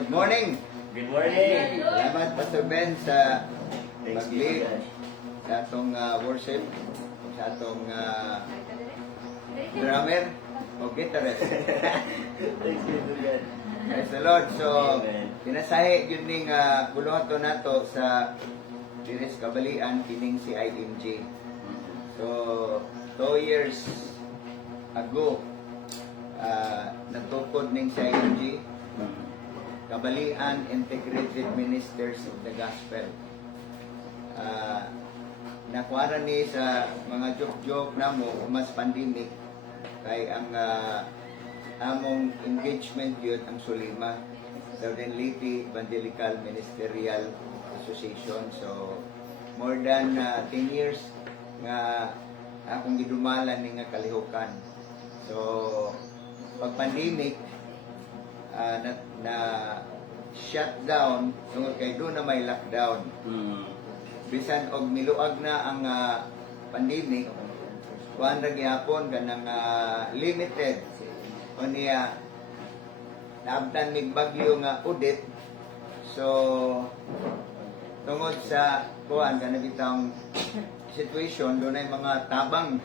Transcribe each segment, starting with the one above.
Good morning! Good morning. Salamat Pastor Ben sa Thanks be to pag-lead God. sa atong worship, sa atong drummer o guitarist. Thanks be to God. Praise the Lord. So, Amen. pinasahi yun ning buluhato nato sa Diris Kabalian kining si IMG. So, 2 years ago, natukod ning si IMG, Kabalian Integrated Ministers of the Gospel. Nakuha ni sa mga joke-joke na mo, mas pandemic, kay ang among engagement yun ang Sulima, Southern Leyte Evangelical Ministerial Association. So, more than 10 years nga akong gidumalan ni nga kalihukan. So, pag pandemic, na shutdown, tungod kay doon na may lockdown. Bisan og miluag na ang pandemic, kuan ra gyapon kanang limited o niya naabtan mig bagyo nga udit. So tungod sa kuan kanang bitang situation, doon ay mga tabang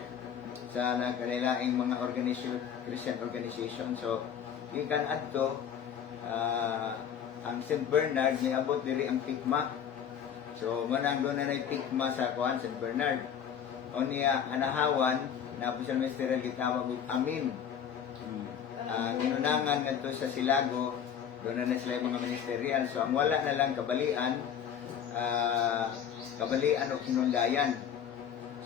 sa kanilaing mga Christian organization. So gikan adto ang St. Bernard niabot diri ang tikma. So manang doon na tikma sa kuan St. Bernard. O niya anahawan na official ministerial gitawag og amin. Ginunangan ngadto sa Silago, doon na sila yung mga ministerial. So ang wala na lang kabalian, kabalian o sinundayan.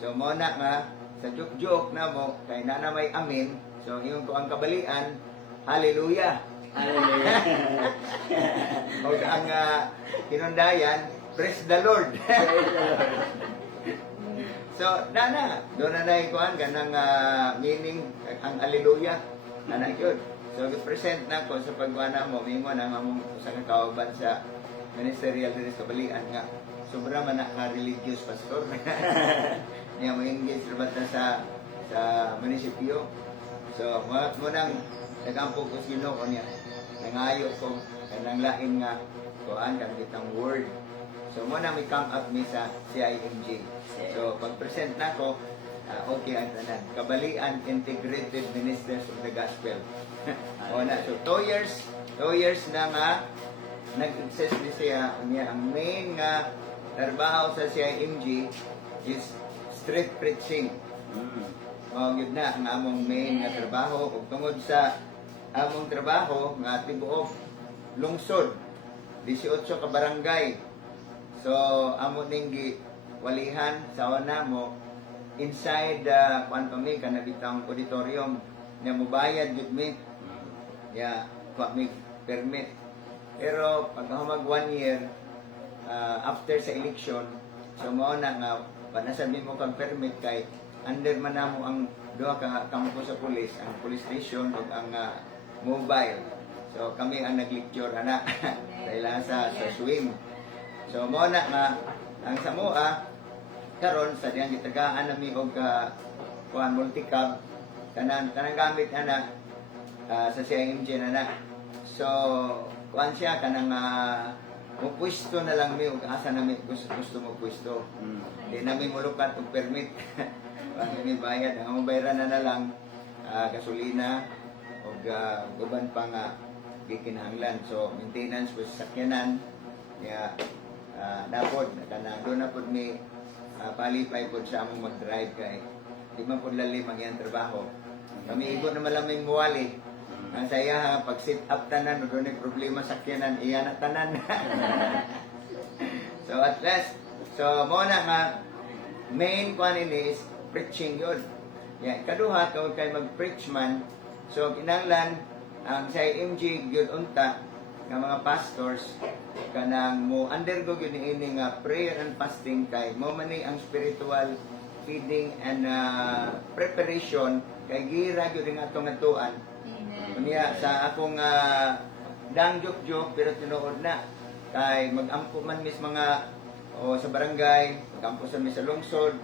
So mo na nga sa joke-joke na mo kay na may amin. So yung ko ang kabalian, hallelujah. Hallelujah. O ang sinundayan, praise the Lord. So, doon na ikuan ganang meaning ang hallelujah. Nana yun. So, present na ko sa pagwana mo, mimo na mamong sa kauban sa ministerial diri sa Kabalian nga. Sobra man religious pastor. Niya mo engage rabata sa munisipyo. So, mo nang nagampo ko sino ko niya. Nangayo ko kanang lain nga kuan kan kitang word. So, mo na may come up mi sa CIMG. So, pag-present na ko, okay ang tanan. Kabalian Integrated Ministers of the Gospel. O na, so 2 years na nga, nag-exist ni siya, ang main nga trabaho sa CIMG is street preaching. O, yun na, ang among main nga trabaho. Ug tungod sa among trabaho, nga tibuok lungsod, 18 ka barangay. So, amo ning walihan sa wana mo inside kuan pa mi kana bitang auditorium nga mobayad jud mi kuha mi permit, pero pag humag 1 year after sa election, so mao na nga panasabi mo kang permit kay under man namo ang duha ka kampo sa police, ang police station ug ang mobile. So kami ang nag-lecture ana sa swim. So mao na nga ang Samoa karon sa diyang gitagaan nami og kuan multicab kanang gamit ana sa CIMG na. So kuan siya kanang pwesto na lang mi og asa nami gusto mo pwesto. Di nami mulukat og permit. Wala mi bayad, ang mabayaran na lang gasolina og uban pa nga gikinahanglan. So maintenance was sakyanan ya napod kanang do na pod mi palipay po sa among mag-drive kay di man po lalim ang iyang trabaho. Kami ibo naman lang may muwali. Ang saya pag sit up tanan, doon ay problema sa kyanan, iyan na tanan. So at last, so mo na nga, main kuan is preaching yun. Yan, kaduha, kung kayo mag-preach man, so kinanglan, ang sa IMG yun unta, nga mga pastors, kanang mo undergo yun ini nga prayer and fasting kay mo man ang spiritual feeding and preparation kay gira gyud nga atong atuan. Unya sa akong dang joke pero tinuod na kay magampo man mis mga sa barangay, magampo sa mis sa lungsod.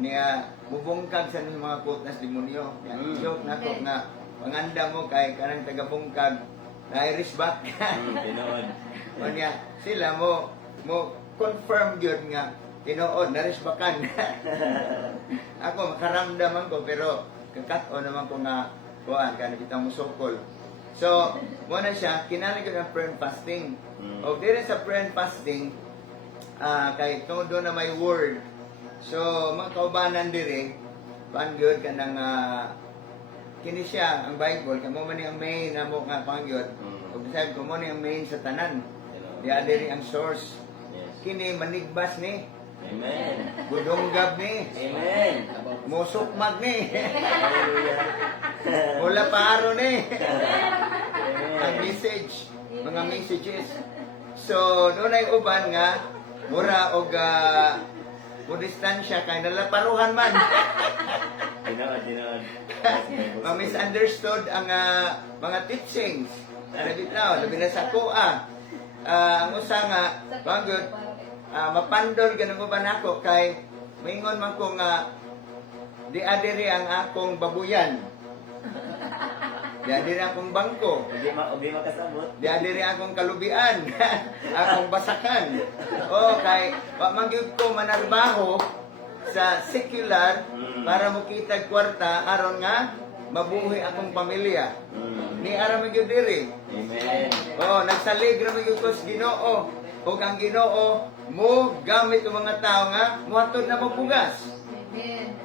Unya mubungkag sa mga kutnas demonyo. Yan joke nato nga panganda mo kay kanang taga-bungkag na Irish back. Tinood. Unya sila mo confirm gyud nga tinuod na ris bakan. Ako makaramdaman ko pero kakat-o naman ko nga kuan kana kitang musukol. So, mo na siya kinahanglan gyud ang prayer and fasting. O dire sa prayer and fasting kay tungod doon na may word. So, mga kaubanan dire kuan gyud kanang kini siya ang Bible kay mo man ang main namo nga kuan gyud. Ug bisag ko mo ni ang main sa tanan. Di adiri ang source. Yes. Kini manigbas ni, Amen. gudonggab ni, Amen. musukmag ni, Hallelujah. wala paro ni. Ang Amen. message, mga messages. So, doon ay uban nga, mura og mo distansya kay nalaparuhan man. Tinood. Ma-misunderstood ang mga teachings. Ano bitaw, labi na sa kuha. Ang usa nga, pagod, mapandol ganun ko ba nako kay maingon man ko nga di adiri ang akong babuyan. Di adiri akong bangko. Hindi makasabot. Di adiri akong kalubian. Akong basakan. Kay wa man gyud ko manarbaho sa secular para mo kitag kwarta aron nga mabuhi akong pamilya. Ni ara man gyud diri. Amen. Nagsalig ra man gyud ko sa Ginoo. Ug ang Ginoo mo gamit ang mga tao nga muhatod na magbugas. Amen.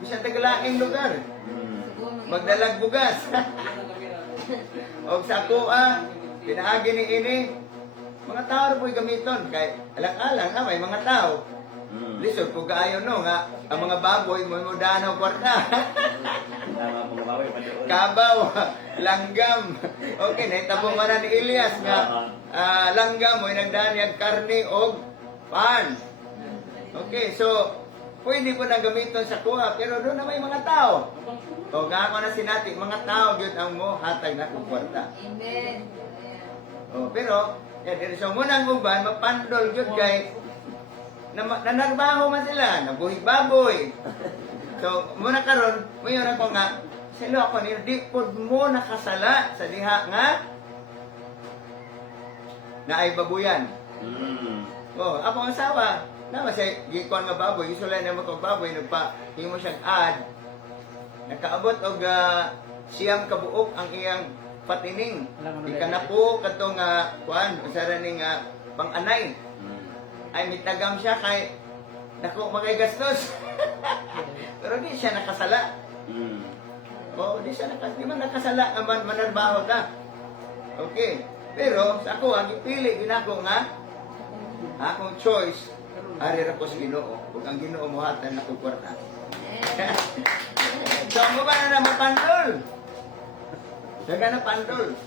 Bisan tagalaing lugar. Magdalag bugas. Og sa kuha, pinaagi ni ini mga tao ra po'y gamiton kay alang-alang may mga tao. Lisod ko kaayo no nga ang mga baboy mo danaw kwarta. Tama po mabawi pa doon. Kabaw, langgam. Okay, nahitabo man na ni Elias nga langgam mo nagdanyag karne og pan. Okay, so pwede po na gamiton sa kuha pero doon na may mga tao. O ako na sinati, mga tao gyud ang mo hatag na kong kwarta. Amen. Pero diri sa munang uban mapandol gyud kay nanarbaho man sila, nabuhi baboy. So, muna karon, mayon ako nga, sila ako niyo, di pod mo nakasala sa diha nga na ay babuyan. Ako ang asawa, naman sa gikuan nga baboy, isulay naman kong baboy, himo siyang ad, nakaabot og siyam kabuok ang iyang patining. Di ka na po katong kuan, usara ning pang-anay. Ay mitagam siya kay dako magay gastos. Pero di siya nakasala. Di man nakasala aman manarbaho ta. Okay. Pero sa ako ang ipili ginako nga akong choice ari ra ko sa Ginoo. Ug ang Ginoo mohatan nako kwarta. So mo ba na mapandol? Daga na pandol.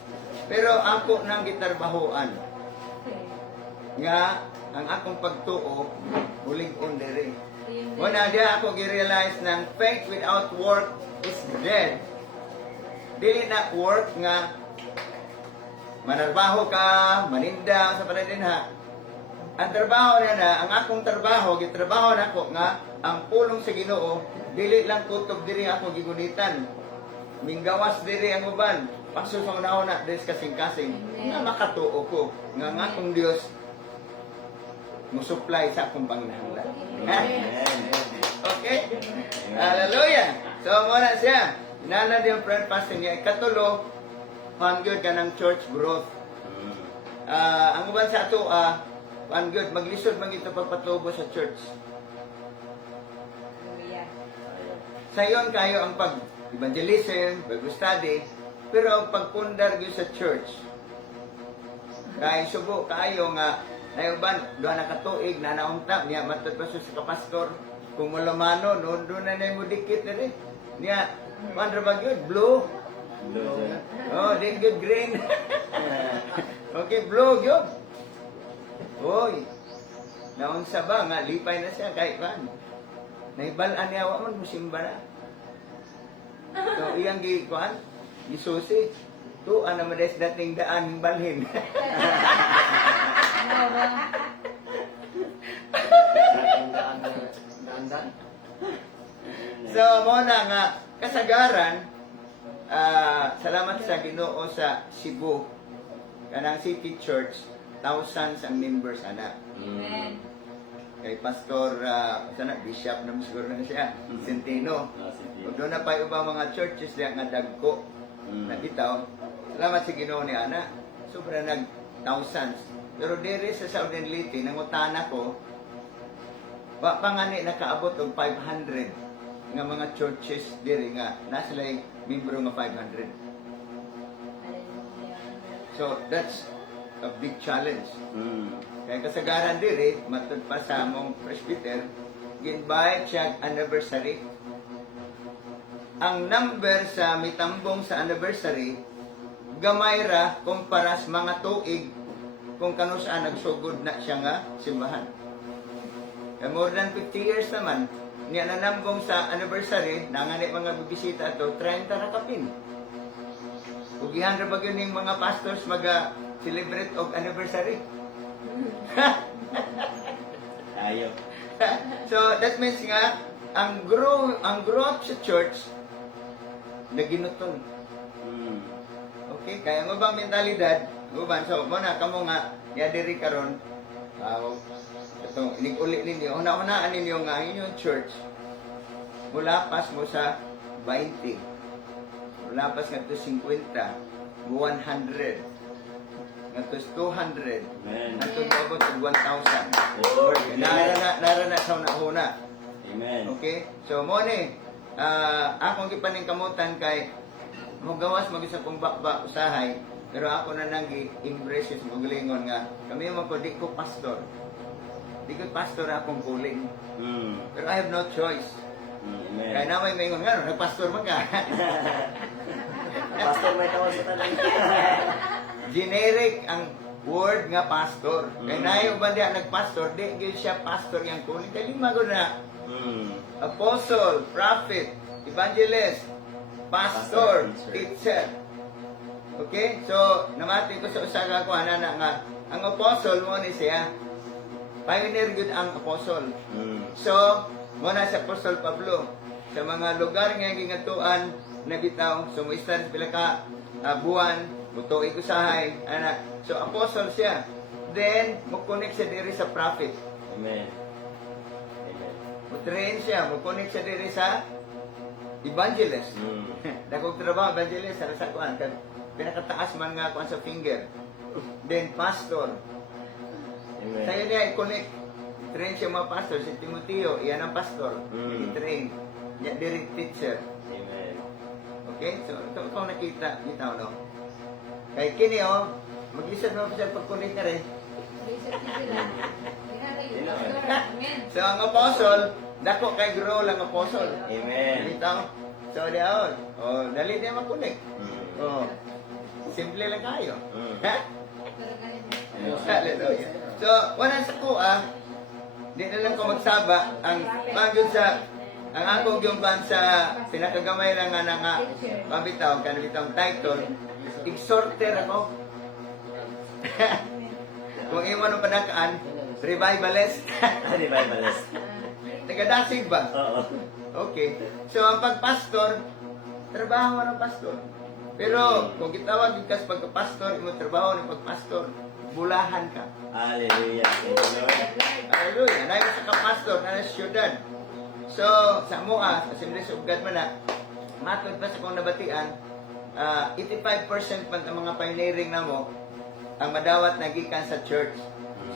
Pero ako nang gitarbahoan nga ang akong pagtuo uling on dere. Wala dia ako gi-realize ng faith without work is dead. Dili na work nga manarbaho ka, maninda sa panadinha. Ang trabaho na ang akong trabaho, gitrabaho nako nga ang pulong sa Ginoo, dili lang kutob diri ako gigunitan. Minggawas diri ang uban. Paso sa una-una diri kasing-kasing nga makatuo ko nga ang akong Dios mo-supply sa akong panginahanglan. Okay? Hallelujah! So, muna siya. Inana din yung prayer fasting niya. Ikatulo, good ka ng church growth. Ang uban sa ato, good, maglisod man ito pagpatubo sa church. Sa iyon kayo ang pag-evangelism, Bible study, pero ang pagpundar yun sa church. Kaya subo kayo nga nayuban, doon nakatuig, nanaunta, niya matod pa sa kapastor, kung malamano, doon na mo dikit na rin. Niya, mandra ba yun? Blue? Di good green. Okay, blue yun. Hoy, naunsa ba nga, lipay na siya, kahit ba? Naibalaan niya, waman, musimba na. So, iyang gikuan, gisusi. To, ano mo des dating daan balhin. So, mo na nga, kasagaran, salamat sa Ginoo sa Cebu. Kanang City Church, thousands ang members ana. Amen. Kay Pastor, sana Bishop naman siguro na siya, Centeno. sige. Ug doon na pa ibang mga churches diya nga dagko na bitaw. Salamat sa Ginoo ni ana. Sobra nag thousands. Pero diri sa Southern Leyte, nangutana ko, wa pa nga ni nakaabot og 500 nga mga churches diri nga na sila membro nga 500. So that's a big challenge. Kaya kasagaran diri, matud pa sa among presbyter, ginbayad siya anniversary. Ang number sa mitambong sa anniversary, gamay ra kumpara sa mga tuig kung kano saan nagsugod na siya nga simbahan. Kaya more than 50 years naman, niya nanambong sa anniversary, nangani mga bibisita to 30 na kapin. Ug gihan ra ba gyud ning mga pastors mag-celebrate og anniversary? Tayo. So that means nga ang growth sa church naginutong. Okay, kaya mo bang mentalidad? Uban so mo na kamo nga ya diri karon ito inig-uli ninyo una-unaan ninyo nga inyong church mulapas mo sa 20 mulapas nga to 50 100 nga to 200 Amen. nga to abot og 1,000 Lord. nara na sa una. Amen. Okay? So, mo ni, akong gipaning kamutan kay mugawas mag-isa kong bakba usahay, pero ako na nang i-embrace sa gulingon nga, kami mo ko, di ko pastor. Di ko pastor akong kuling. Pero I have no choice. Amen. Kaya na may maingon nga, nagpastor man ka. Pastor, may tawag sa tanong. Generic ang word nga pastor. Kaya na yung ba diya nagpastor, di gyud siya pastor yang kuling. Kaya lima ko na, apostle, prophet, evangelist, pastor, teacher. Okay? So, namati ko sa usaga ko, na nga, ang apostle mo ni siya, pioneer good ang apostle. So, muna sa Apostol Pablo, sa mga lugar nga gingatuan na bitaw, sumuistan pila ka buwan, butuig usahay, ana. So, apostle siya. Then, mo-connect siya diri sa prophet. Amen. Amen. Mo-train siya, mo-connect siya diri sa evangelist. Dagog trabaho, evangelist, sa kuan, pinakataas man nga kuan sa finger. Then, pastor. Amen. Sa'yo niya i-connect. Train siya mga pastor. Si Timoteo, iyan ang pastor. I-train. Yan, diri teacher. Amen. Okay? So, ito nakita, bitaw, no? Kay kini, oh, mag-isa naman siya pag-connect na rin. Amen. So, ang apostle, dako kay grow lang apostle. Amen. Bitaw. So, diyaon. Oh, dali niya mag-connect. Oh, simple lang kayo. Ha? Hallelujah. So, wala sa kuha, di na lang ko magsaba, ang pagod sa, ang ako yung pan sa pinakagamay lang nga nga pabitaw, kanabitaw title, exhorter ako. Kung iwan ng panakaan, revivalist. Revivalist. Tagadasig ba? Oo. Okay. So, ang pagpastor, trabaho ng pastor. Pero, kung kitawag ka sa pagkapastor, imo trabaho ng pagpastor, bulahan ka. Hallelujah. Thank you, Lord. Hallelujah. Nayo sa kapastor na sa syudad. So, sa MOA, Assemblies of God man na, matod pa sa kong nabatian, 85% pa ng mga pioneering na mo, ang madawat nagikan sa church.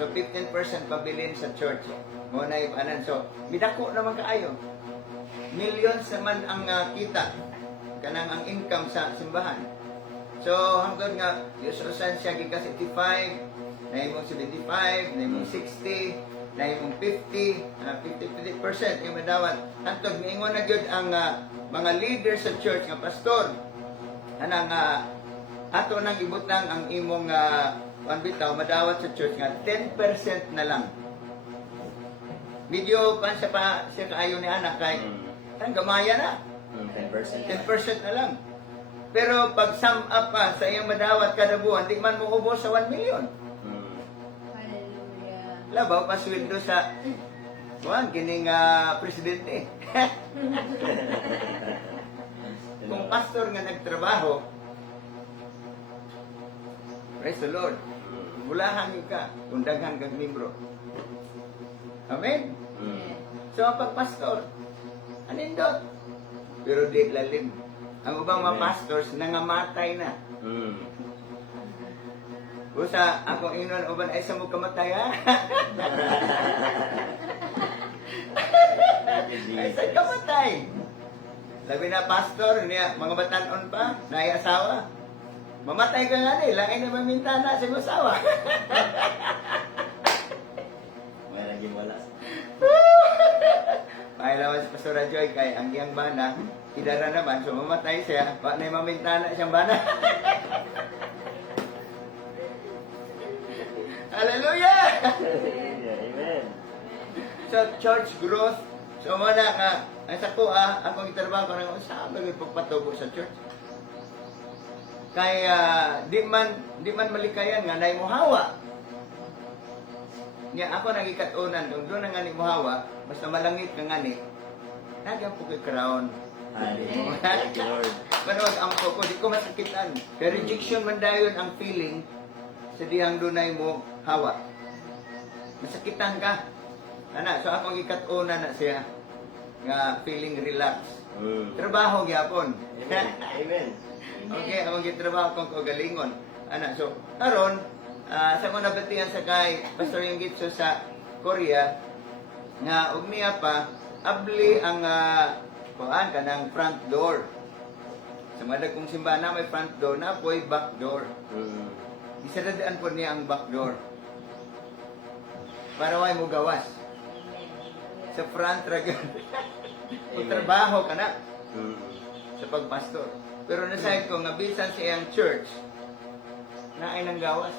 So, 15% pabilin sa church. Mo na ipanan. So, midako naman kaayo. Millions naman ang kita. Kanang ang income sa simbahan. So, hanggang nga, ususan siya gikas 85, na imong 75, na imong 60, na imong 50, 50% yung madawat. Hantog, niingon na gyud ang mga leaders sa church, nga pastor, anang ato nang ibutang ang imong panbitaw, madawat sa church nga 10% na lang. Medyo pan siya kaayo ni anak kay ang gamaya na. 10%. 10% na lang. Pero pag sum up pa sa iyang madawat kada buwan, di man mo ubos sa 1 million. Hallelujah. Labaw pa sweldo sa kining presidente. Kung pastor nga nagtrabaho, praise the Lord. Bulahan yun ka, kung daghan kang membro. Amen? Mm. So, ang pagpastor, anindot. Pero di lalim. Ang ubang mga Amen. pastors, nangamatay na. Mm. Usa, akong inon, uban ay sa mo kamatay, ha? Thank you, Ay sa Jesus. kamatay. Labi na pastor, niya, mga batanon pa, naay asawa. Mamatay ka nga ni, langay na mamintana sa iyong asawa. May naging wala. Pailawan si Pastor Joy kay ang iyang bana, idara naman, so mamatay siya, wala na mamintana siyang bana. Hallelujah! Hallelujah. Amen. So, church growth. So, muna nga, ang sa kuha, akong itarbaho ko na, saan ba yung pagpatubo sa church? Kaya, di man malikayan nga, na imuhawa. Niya, ako nagikatunan, kung doon na nga ni muhawa, basta malangit ka nga ni, nagyan po kay crown. Hallelujah. Thank you, Lord. Manawag ampo ko, di ko masakitan. Kaya rejection man dayon ang feeling sa dihang dunay mo hawa. Masakitan ka. Ana, so akong ikatuna na siya nga feeling relax. Mm. Trabaho gyapon. Amen. Amen. Okay, akong gitrabaho kong kagalingon. Ana, so karon sa akong nabatihan sa kay Pastor Yungitso sa Korea nga ug niya pa abli ang kuan kanang front door. Sa mga kong simbahan na may front door na po'y back door. Mm. Isaradaan po niya ang back door. Para way mo gawas. Sa front ragan. Kung trabaho ka na Mm. sa pagpastor. Pero nasayad ko nga bisan sa iyang church na ay nang gawas.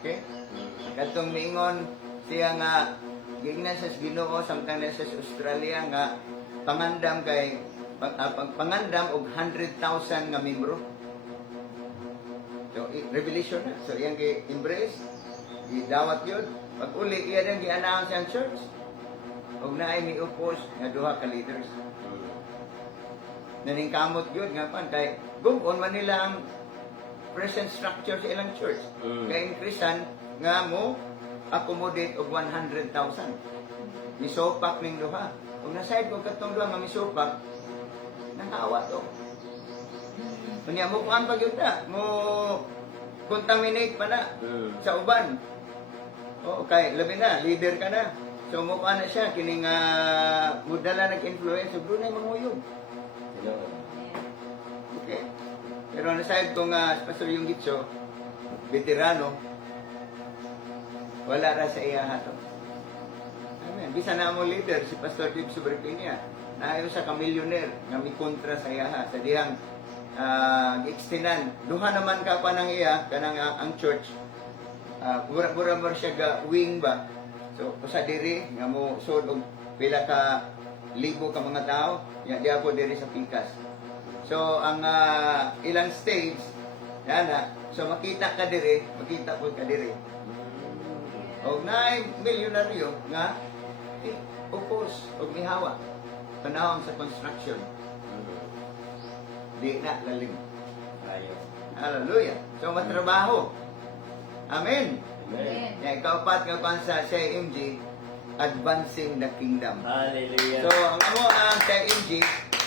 Okay? Mm. Katong miingon siya nga gignan sa Ginoo samtang nasa sa Australia nga pangandam kay pangandam og 100,000 nga membro. So revelation na. So iyang gi-embrace, gidawat yun. Pag uli iya din gi-announce ang church. Og naay mi-oppose nga duha ka leaders. Mm. Naningkamot yun nga pan kay gugon man nila ang present structure sa ilang church. Mm. Kay increasean nga mo accommodate og 100,000. Misopak ning duha. Kung nasayad ko katong duha nga misopak, nakawa to. Kunya mo kuan pag yun na, mo contaminate pa na Mm. sa uban. O kay labi na, leader ka na. So mo kuan na siya kining mudala nag-influence ug dunay manguyog. Hello. Okay. Pero nasayad ko nga Pastor Yungitso, veterano, wala ra sa iya hato. Amen. Bisa na mo leader si Pastor Dib Subripinia. Naayon sa ka-millionaire nga mi kontra sa iya sa dihang extinan. Duha naman ka pa nang iya kanang ang church. Mura-mura mo siya ga wing ba. So usa diri nga mo sud og pila ka libo ka mga tao, ya diha po diri sa Pikas. So ang ilang stage yana, so makita ka diri, makita po ka diri. Og naay milyonaryo nga upos og mihawa panahon sa construction. Mm. Di na lalim. Ayaw. Hallelujah. So matrabaho. Amen. Amen. Ya ikapat nga pan sa CMG, advancing the kingdom. Hallelujah. So ang amo ang CMG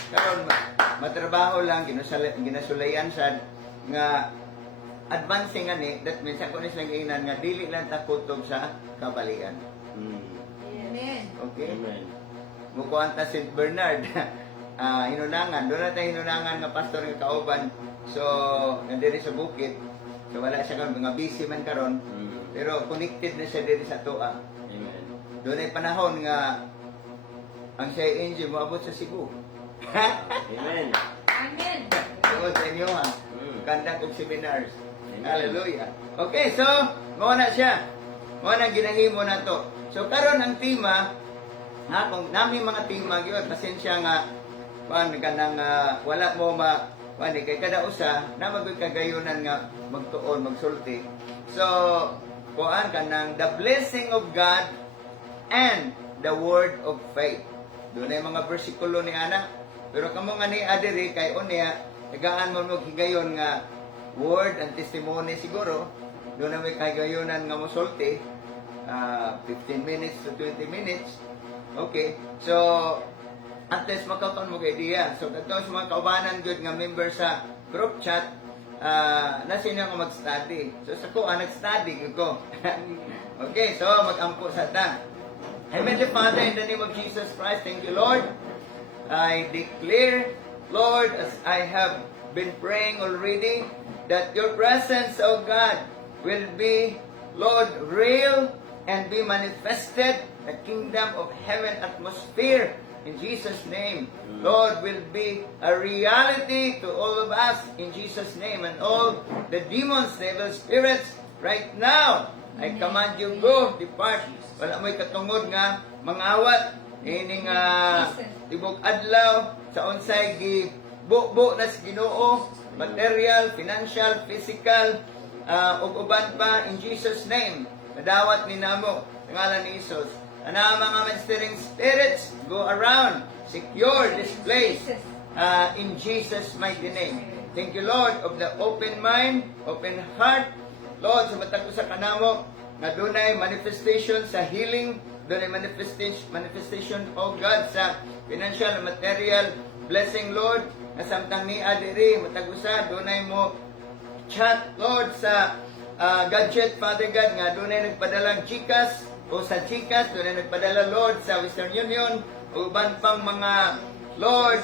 karon matrabaho lang ginasulayan sad nga advancing ani, that means ako ni silang giingnan nga dili lang ta kutob sa kabalian. Mm. Amen. Okay? Amen. Mukuan ta St. Bernard. Hinunangan. Doon na tayo hinunangan nga pastor nga kauban. So, nandiri sa bukid. So, wala siya karon mga busy man karon. Mm. Pero connected na siya diri sa Toa. Amen. Doon ay panahon nga ang siya angel mo abot sa Cebu. Amen. Amen. Tungod sa inyo ha. Mm. Kanda kong seminars. Amen. Hallelujah. Okay, so, mao na siya. Mao na ginahimo na to. So, karon ang tema, kung nami mga tema gyud, pasensya nga kuan kanang wala mo kuan kay kada usa na magud kagayunan nga magtuon, magsulti. So, kuan kanang the blessing of God and the word of faith. Doon ay mga bersikulo ni ana Pero kamo nga ni adiri kay unya tagaan mo higayon nga word and testimony siguro. Doon na may kagayonan nga mosulti 15 minutes to 20 minutes. Okay. So at least makakaon mo kay idea. So kadto sa mga kaubanan gyud nga member sa group chat nasa inyo ako mag-study. So sa ko nag-study gyud ko. Okay, so mag-ampo sa ta. Heavenly Father, in the name of Jesus Christ, thank you, Lord. I declare, Lord, as I have been praying already, that your presence, oh God, will be, Lord, real and be manifested, the kingdom of heaven atmosphere, in Jesus' name. Lord, will be a reality to all of us, in Jesus' name, and all the demons, the evil spirits, right now, I command you, go, depart. Wala mo'y katungod nga, mangawat, ining tibok adlaw, sa unsay gi buo na sa Ginoo, material, financial, physical, ug uban pa, in Jesus' name. Nadawat ni namo, sa ngalan ni Jesus. Ana mga monitoring spirits, go around, secure this place, in Jesus' mighty name. Thank you, Lord, of the open mind, open heart. Lord, sa matag sa kanamo, na dunay manifestation sa healing, dunay manifestation, oh God, sa financial and material blessing, Lord, na samtang ni adiri, matag usa, dunay mo chat, Lord, sa gadget, Father God, nga dunay nagpadalang GCash, o sa GCash, dunay nagpadala, Lord, sa Western Union, o uban pang mga, Lord,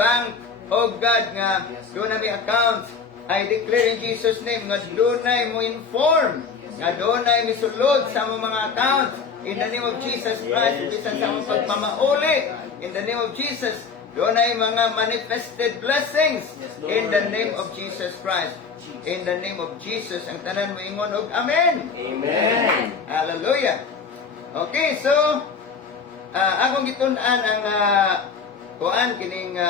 bank, oh God, nga dunay may accounts. I declare in Jesus' name, nga dunay mo inform, nga dunay misulod sa mga accounts, in the name of Jesus Christ, bisan sa mga pagmamauli, in the name of Jesus, dunay mga manifested blessings, in the name of Jesus Christ. In the name of Jesus, ang tanan mo ingon og amen. Amen. Hallelujah. Okay, so akong gitun-an ang kuan kining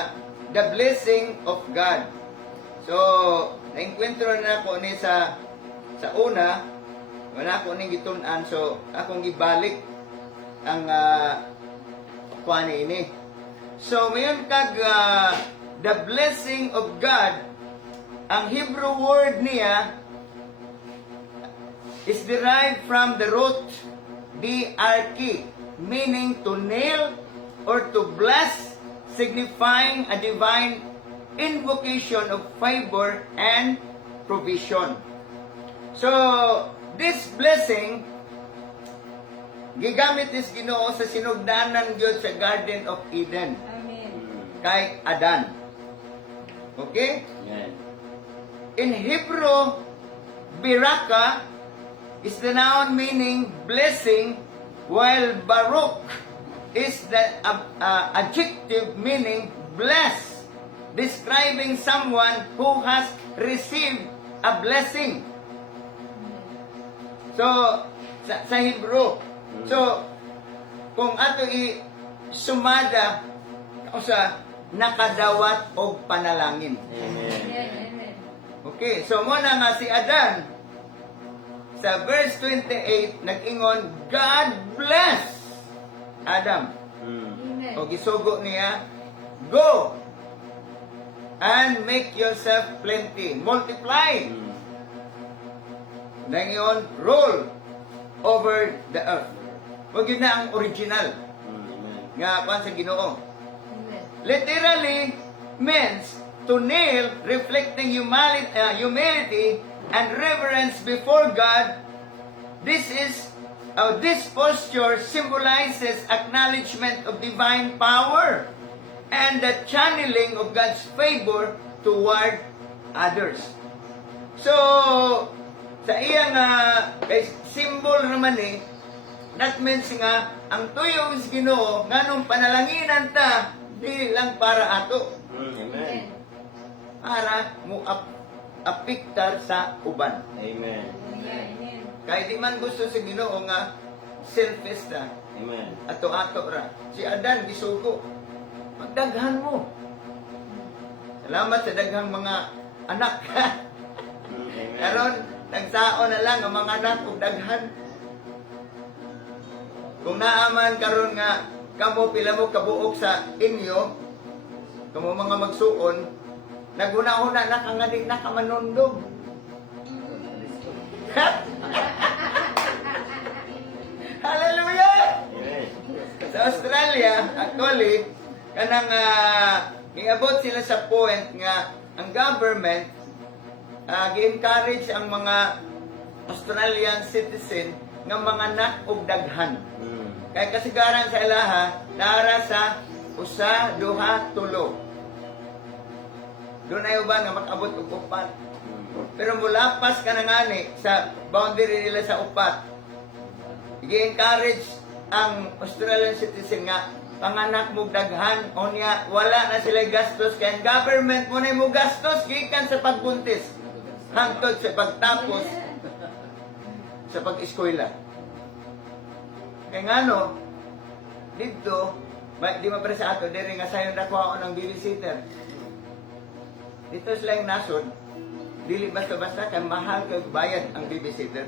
the blessing of God. So, naengkwentro na ko ni sa una, wala ko ning gitun-an, so akong gibalik ang kuan ini. So, mayon kag the blessing of God, ang Hebrew word niya is derived from the root diarche, meaning to nail or to bless, signifying a divine invocation of favor and provision. So, this blessing gigamit is Ginoo sa sinugdanan gyud sa Garden of Eden Amen. kay Adan. Okay? Amen. In Hebrew, Biraka is the noun meaning blessing, while Baruch is the adjective meaning bless, describing someone who has received a blessing. So, sa Hebrew. So, kung ato sumada sa nakadawat og panalangin. Amen. Amen. Okay, so muna nga si Adan, sa verse 28, nag-ingon, God bless Adam. Amen. O gisugo niya, go and make yourself plenty. Multiply. Nangiyon, roll over the earth. Huwag yun na ang original nga pan sa Ginoo. Amen. Literally means to kneel, reflecting humility and reverence before God. This posture symbolizes acknowledgement of divine power and the channeling of God's favor toward others. So, sa iyang symbol naman that means nga, ang tuyo is Ginoo, nganong panalanginan ta, di lang para ato, Amen. para mo apiktar sa uban. Amen. Amen. Kaya di man gusto si Ginoo nga selfish ta, Amen. ato-ato ra. Si Adan, gisugo, magdaghan mo. Salamat sa daghang mga anak. Amen. Karon nagsaon na lang ang mga anak ug daghan. Kung naaman karon nga kamo pila mo kabuok sa inyo, kamo mga magsuon, naguna-una na kangaling na kamanundog. Hallelujah! Amen. Sa Australia, actually, kanang niabot sila sa point nga ang government gi-encourage ang mga Australian citizen nga mga anak og daghan. Kaya kasigaran sa ilaha, nara sa usa, duha, tulo. Doon ay uban nga makabot og upat. Pero mulapas ka na ngani sa boundary nila sa upat. I-encourage ang Australian citizen nga panganak mo daghan o niya wala na sila gastos kaya ang government mo na mo gastos gikan sa pagbuntis hangtod sa pagtapos sa pag-eskwela. Kaya nga no, dito, di mapre sa ato, diri nga sayon nakuha ng babysitter. Dito sila yung nasod, dili basta-basta kay mahal kay bayad ang babysitter.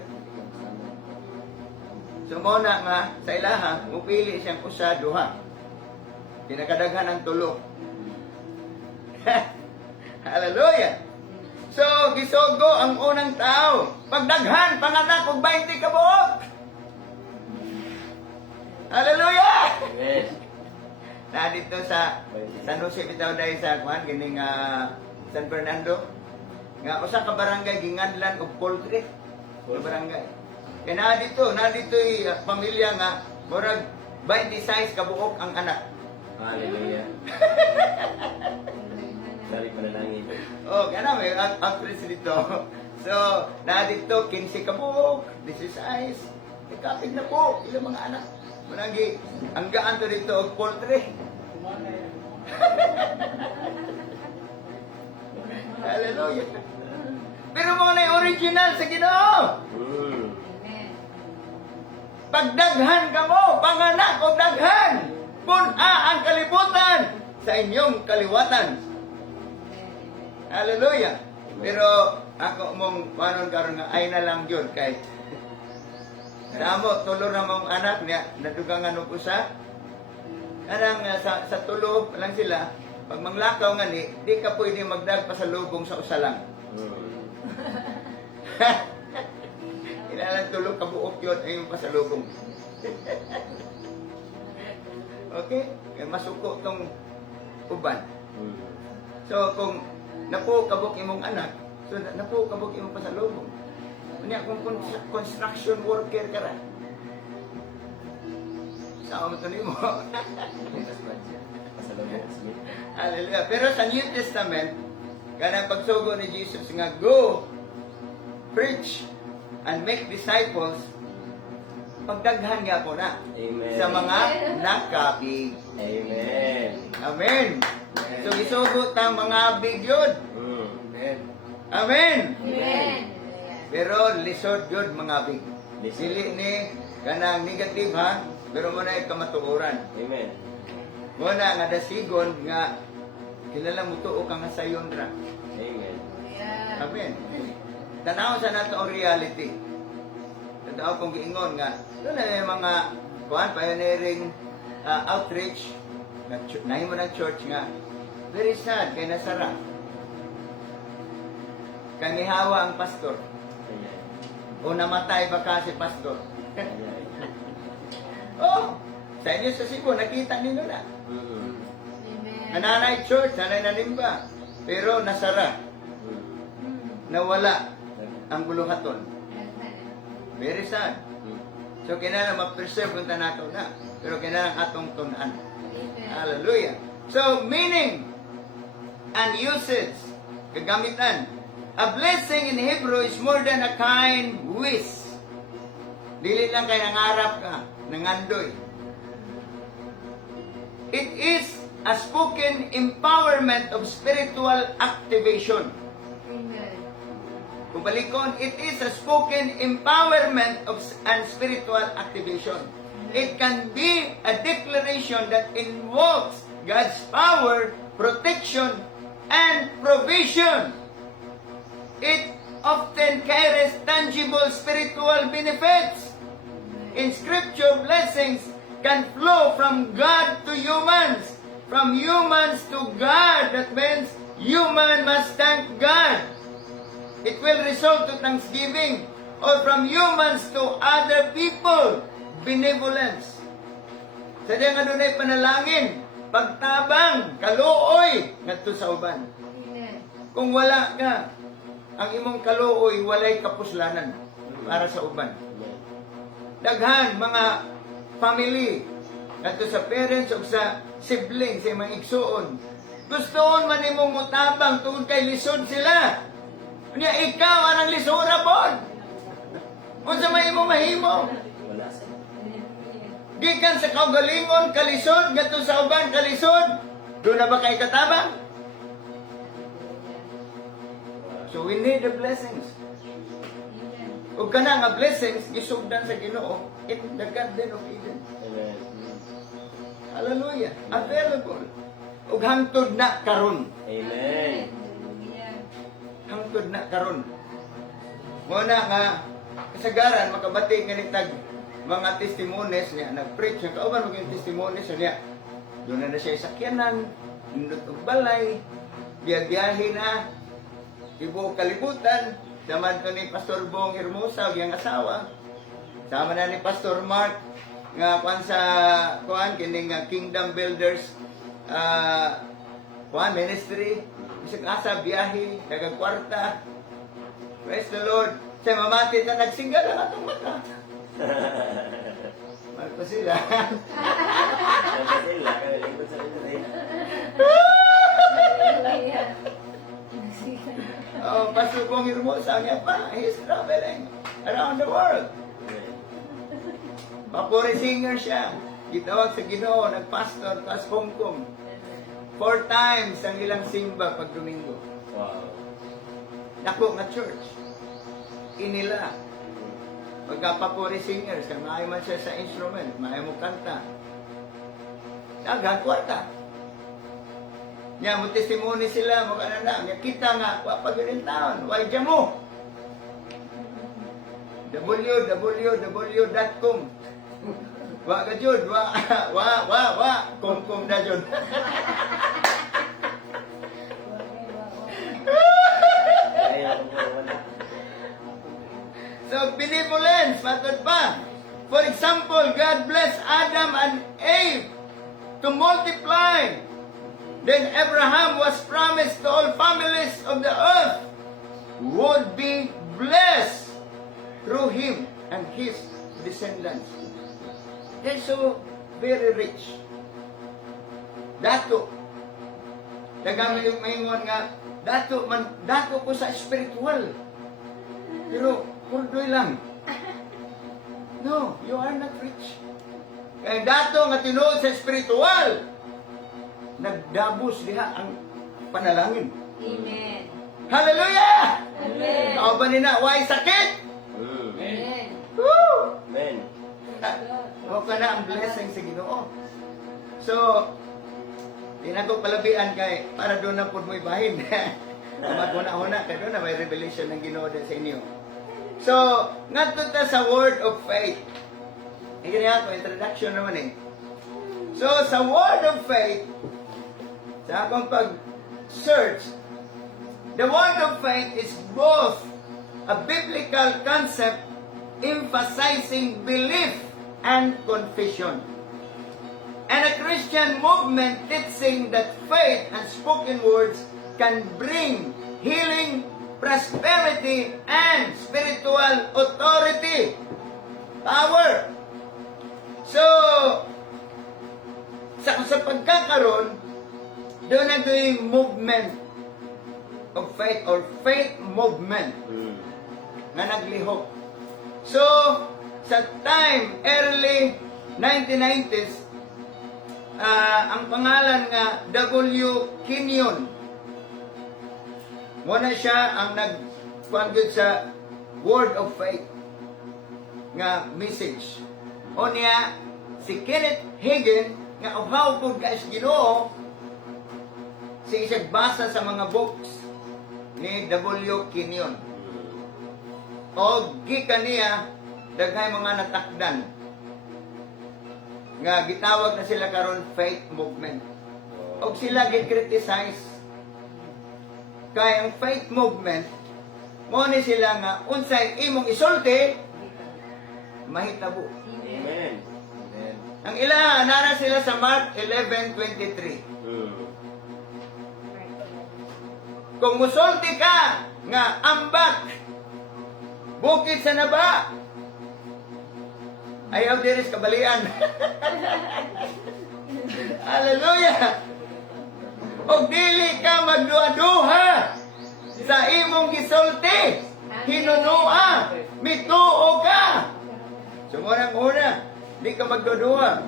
So mo na nga sa ilaha, mupili siyang usa duha. Pinakadaghan ang tulo. Hallelujah! So, gisogo ang unang tao. Pagdaghan, panganak, og 20 ka buok. Hallelujah! Amen. Na dito sa San Jose bitaw dahil sa kuan gining San Fernando nga usa ka barangay gingadlan og poultry sa barangay. Kaya na dito pamilya nga murag 26 ka buok ang anak. Hallelujah. Dari panalangin. Oh, kana may actress dito. So, na dito 15 ka buok, 16. Ikapit na po ilang mga anak. Managi, ang gaan to dito og poultry. Hallelujah. Pero mo na yung original sa Ginoo. Amen. Pagdaghan ka mo, panganak o daghan. Puna ang kalibutan sa inyong kaliwatan. Hallelujah. Pero ako mong panon karon nga ay na lang yun kay Namo, tulo na mong anak niya, nadugangan og usa. Kanang sa tulo lang sila, pag manglakaw nga ni, di ka pwede magdag pa sa lubong sa usa lang. Ilalang tulo ka buok yun, ayun pa sa lubong. Okay? Kaya masuko tong uban. So, kung napo kabuk imong anak, so napo kabuk imong pa sa lubong. Kanya kung construction worker ka ra. Sama mo ito mo. Hallelujah. Pero sa New Testament, kanang pagsugo ni Jesus nga, go, preach, and make disciples, pagdaghan nga po na Amen. sa mga nakapig. Amen. Amen. So, isugot ang mga bigyod. Amen. Amen. Amen. Pero lisod yun mga big. Lisod. Dili ni kanang negative ha, pero mo na yung kamatuoran. Amen. Mo na nga dasigon nga kilala mo tuo ka nga sayon ra. Amen. Yeah. Amen. Tanaw sa nato ang reality. Tanaw kong giingon nga doon na yung mga kuan pioneering outreach nahimo ng church nga very sad kay nasara. Kangihawa ang pastor. O namatay ba kasi pastor? Oh, sa inyo sa Cebu, nakita ninyo na. Amen. Nanay church, nanay nanimba. Pero nasara, nawala ang buluhaton. Very sad. So, kailangan ma-preserve kung tanato na. Pero kailangan atong tunan. Amen. Hallelujah. So, meaning and usage, kagamitan. A blessing in Hebrew is more than a kind wish. Dili lang kay nangarap ka, nangandoy. It is a spoken empowerment of spiritual activation. Amen. Kung balikon, it is a spoken empowerment of and spiritual activation. It can be a declaration that invokes God's power, protection, and provision. It often carries tangible spiritual benefits. In Scripture, blessings can flow from God to humans, from humans to God, That means human must thank God. It will result to thanksgiving or from humans to other people. Benevolence. Sa diyan nga dunay panalangin, pagtabang, kaluoy, ngadto sa uban. Amen. Kung wala ka, ang imong kaluoy, walay kapuslanan para sa uban. Amen. Daghan, mga family, ngadto sa parents o sa siblings, sa mga igsuon, gustoon man imong mutabang tungod kay lisod sila. Unya ikaw anang lisura pod. Unsa may imong mahimo? Wala. Gikan sa kaugalingon kalisod ngadto sa uban kalisod. Do na ba kay katabang? So we need the blessings. Amen. Ug kana nga blessings gisugdan sa Ginoo in the Garden of Eden. Amen. Hallelujah. Available. Ug hangtod na karon. Amen. Hallelujah. Hangtod na karon. Mo na nga kasagaran makabati nga nitag mga testimonies niya nag-preach nga kauban maging testimonies niya. Doon na siya sakyanan, nindot og balay, biyahe na ibuok kalibutan. Daman to ni Pastor Bong Hermosa ug iyang asawa. Sama na ni Pastor Mark nga kuan sa kuan kining Kingdom Builders kuan ministry. Bisag asa biyahe, dagang kwarta. Praise the Lord. Sa mamati na nagsinggal ang atong mata. Mahal pa sila. Saka sila, kaya lingkod sa Pilipinas. Hallelujah. Oh, Pastor Bong Hermosa niya pa. He's traveling around the world. Amen. Papuri singer siya. Gitawag sa Ginoo, nagpastor, tas Hong Kong. 4 times ang ilang simba pag Domingo. Wow. Dako nga church. Inila. Pagkapapuri singers, kaya maayo man siya sa instrument, maayo mo kanta. Dagang kwarta. Nya mo testimony sila, mo kanana, nya kita nga wa pa gyud taon, wa dyan mo. www.com. Wa ka jud, wa kum da jud. Kaya ako po wala. So, benevolence, matod pa. For example, God blessed Adam and Eve to multiply. Then Abraham was promised to all families of the earth would be blessed through him and his descendants. They're so very rich. Dato. Dagami yung maingon nga, dato ko sa spiritual. Pero, kurdoy lang. No, you are not rich. Kaya dato nga tinuod sa spiritual, nagdabos diha ang panalangin. Amen. Hallelujah! Amen. Kao ba nina, why sakit? Amen. Woo! Amen. O ka na ang blessing sa Ginoo. So, di na ko palabian kay para doon na po mo'y bahin. Maguna-una ka doon na may revelation ng Ginoo din sa inyo. So, ngadto ta sa word of faith. Hindi ako, introduction naman eh. So, sa word of faith, sa akong pag-search, the word of faith is both a biblical concept emphasizing belief and confession, and a Christian movement teaching that faith and spoken words can bring healing, prosperity, and spiritual authority, power. So, sa pagkakaroon, doon na yung movement of faith or faith movement na naglihok. So, sa time, early 1990s, ang pangalan nga W. Kenyon, muna siya ang nag-contribute sa Word of Faith nga message. O niya, si Kenneth Hagin, nga uhaw po guys Ginoo, si isang basa sa mga books ni W. Kenyon. O gikan niya, daghay mga natakdan. Nga gitawag na sila karon faith movement. O sila git-criticize kay ang faith movement mo ni sila nga unsay imong isulti mahitabo. Amen. Ang ila nara sila sa Mark 11:23. Kung musulti ka nga ambak bukid sa naba ayaw diris kabalian. Hallelujah. Og dili ka magduha-duha sa imong gisulti. Hinunua, mituo ka. So unang-una, di ka magduha-duha.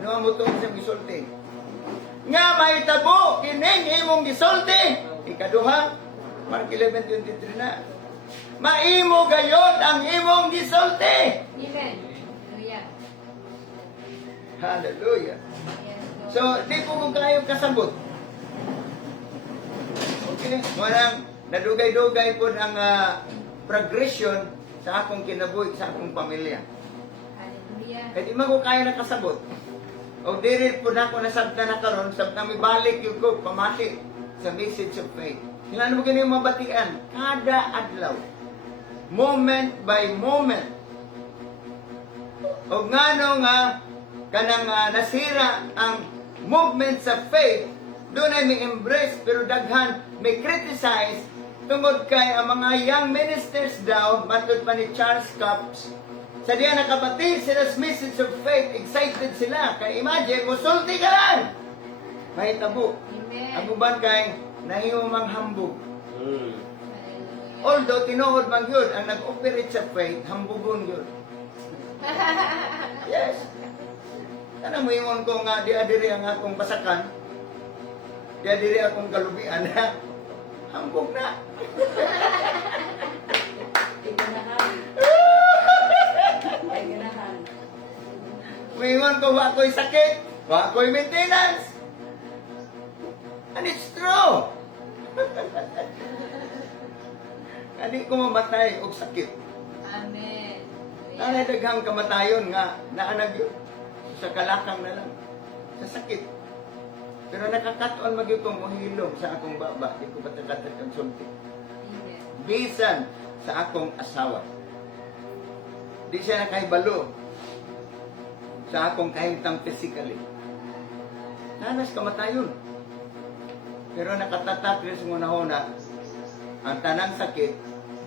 Hinunua mo itong sa gisulti. Nga mahitabo kining imong gisulti. Ikaduha, Mark 11:23 na. Maimo gayod ang imong gisulti. Amen. Hallelujah. Hallelujah. Yes, Lord. So, di ko kung kayo kasabot. Okay? Walang nadugay-dugay po ang progression sa akong kinabuhi, sa akong pamilya. Hallelujah. Kaya di man ko kaya nakasabot. O diri po na ako nasabta na karon sabta may balik yung ko, pamati sa message of faith. Kailan mo ganyan mabatian? Kada adlaw. Moment by moment. O ngano nga kanang nasira ang movement sa faith, doon ay may embrace pero daghan may criticize tungod kay ang mga young ministers daw matod pa ni Charles Capps sa diya nakabati sila sa message of faith, excited sila kay imagine musulti ka lang mahitabo ang Amen. uban kay nahimong hambog. Hallelujah. Although tinuod man yun ang nag-operate sa faith hambugon yun. Yes. Kana mo ingon ko nga di adiri ang akong basakan. Di adiri akong kalubian na. Hambog na. Moingon ko wa ko'y sakit, wa ko'y maintenance. And it's true. Hindi ko mamatay og sakit. Amen. Nanay daghang kamatayon nga naanag yun. Sa kalakang na lang. Sa sakit. Pero nakakatuan magyud kong mohilom sa akong baba. Di ko patakatat ang sulti. Amen. Bisan sa akong asawa. Di siya nakahibalo sa akong kahimtang physically. Nanas kamatayon. Pero nakatatak rin sa una-una, ang tanang sakit,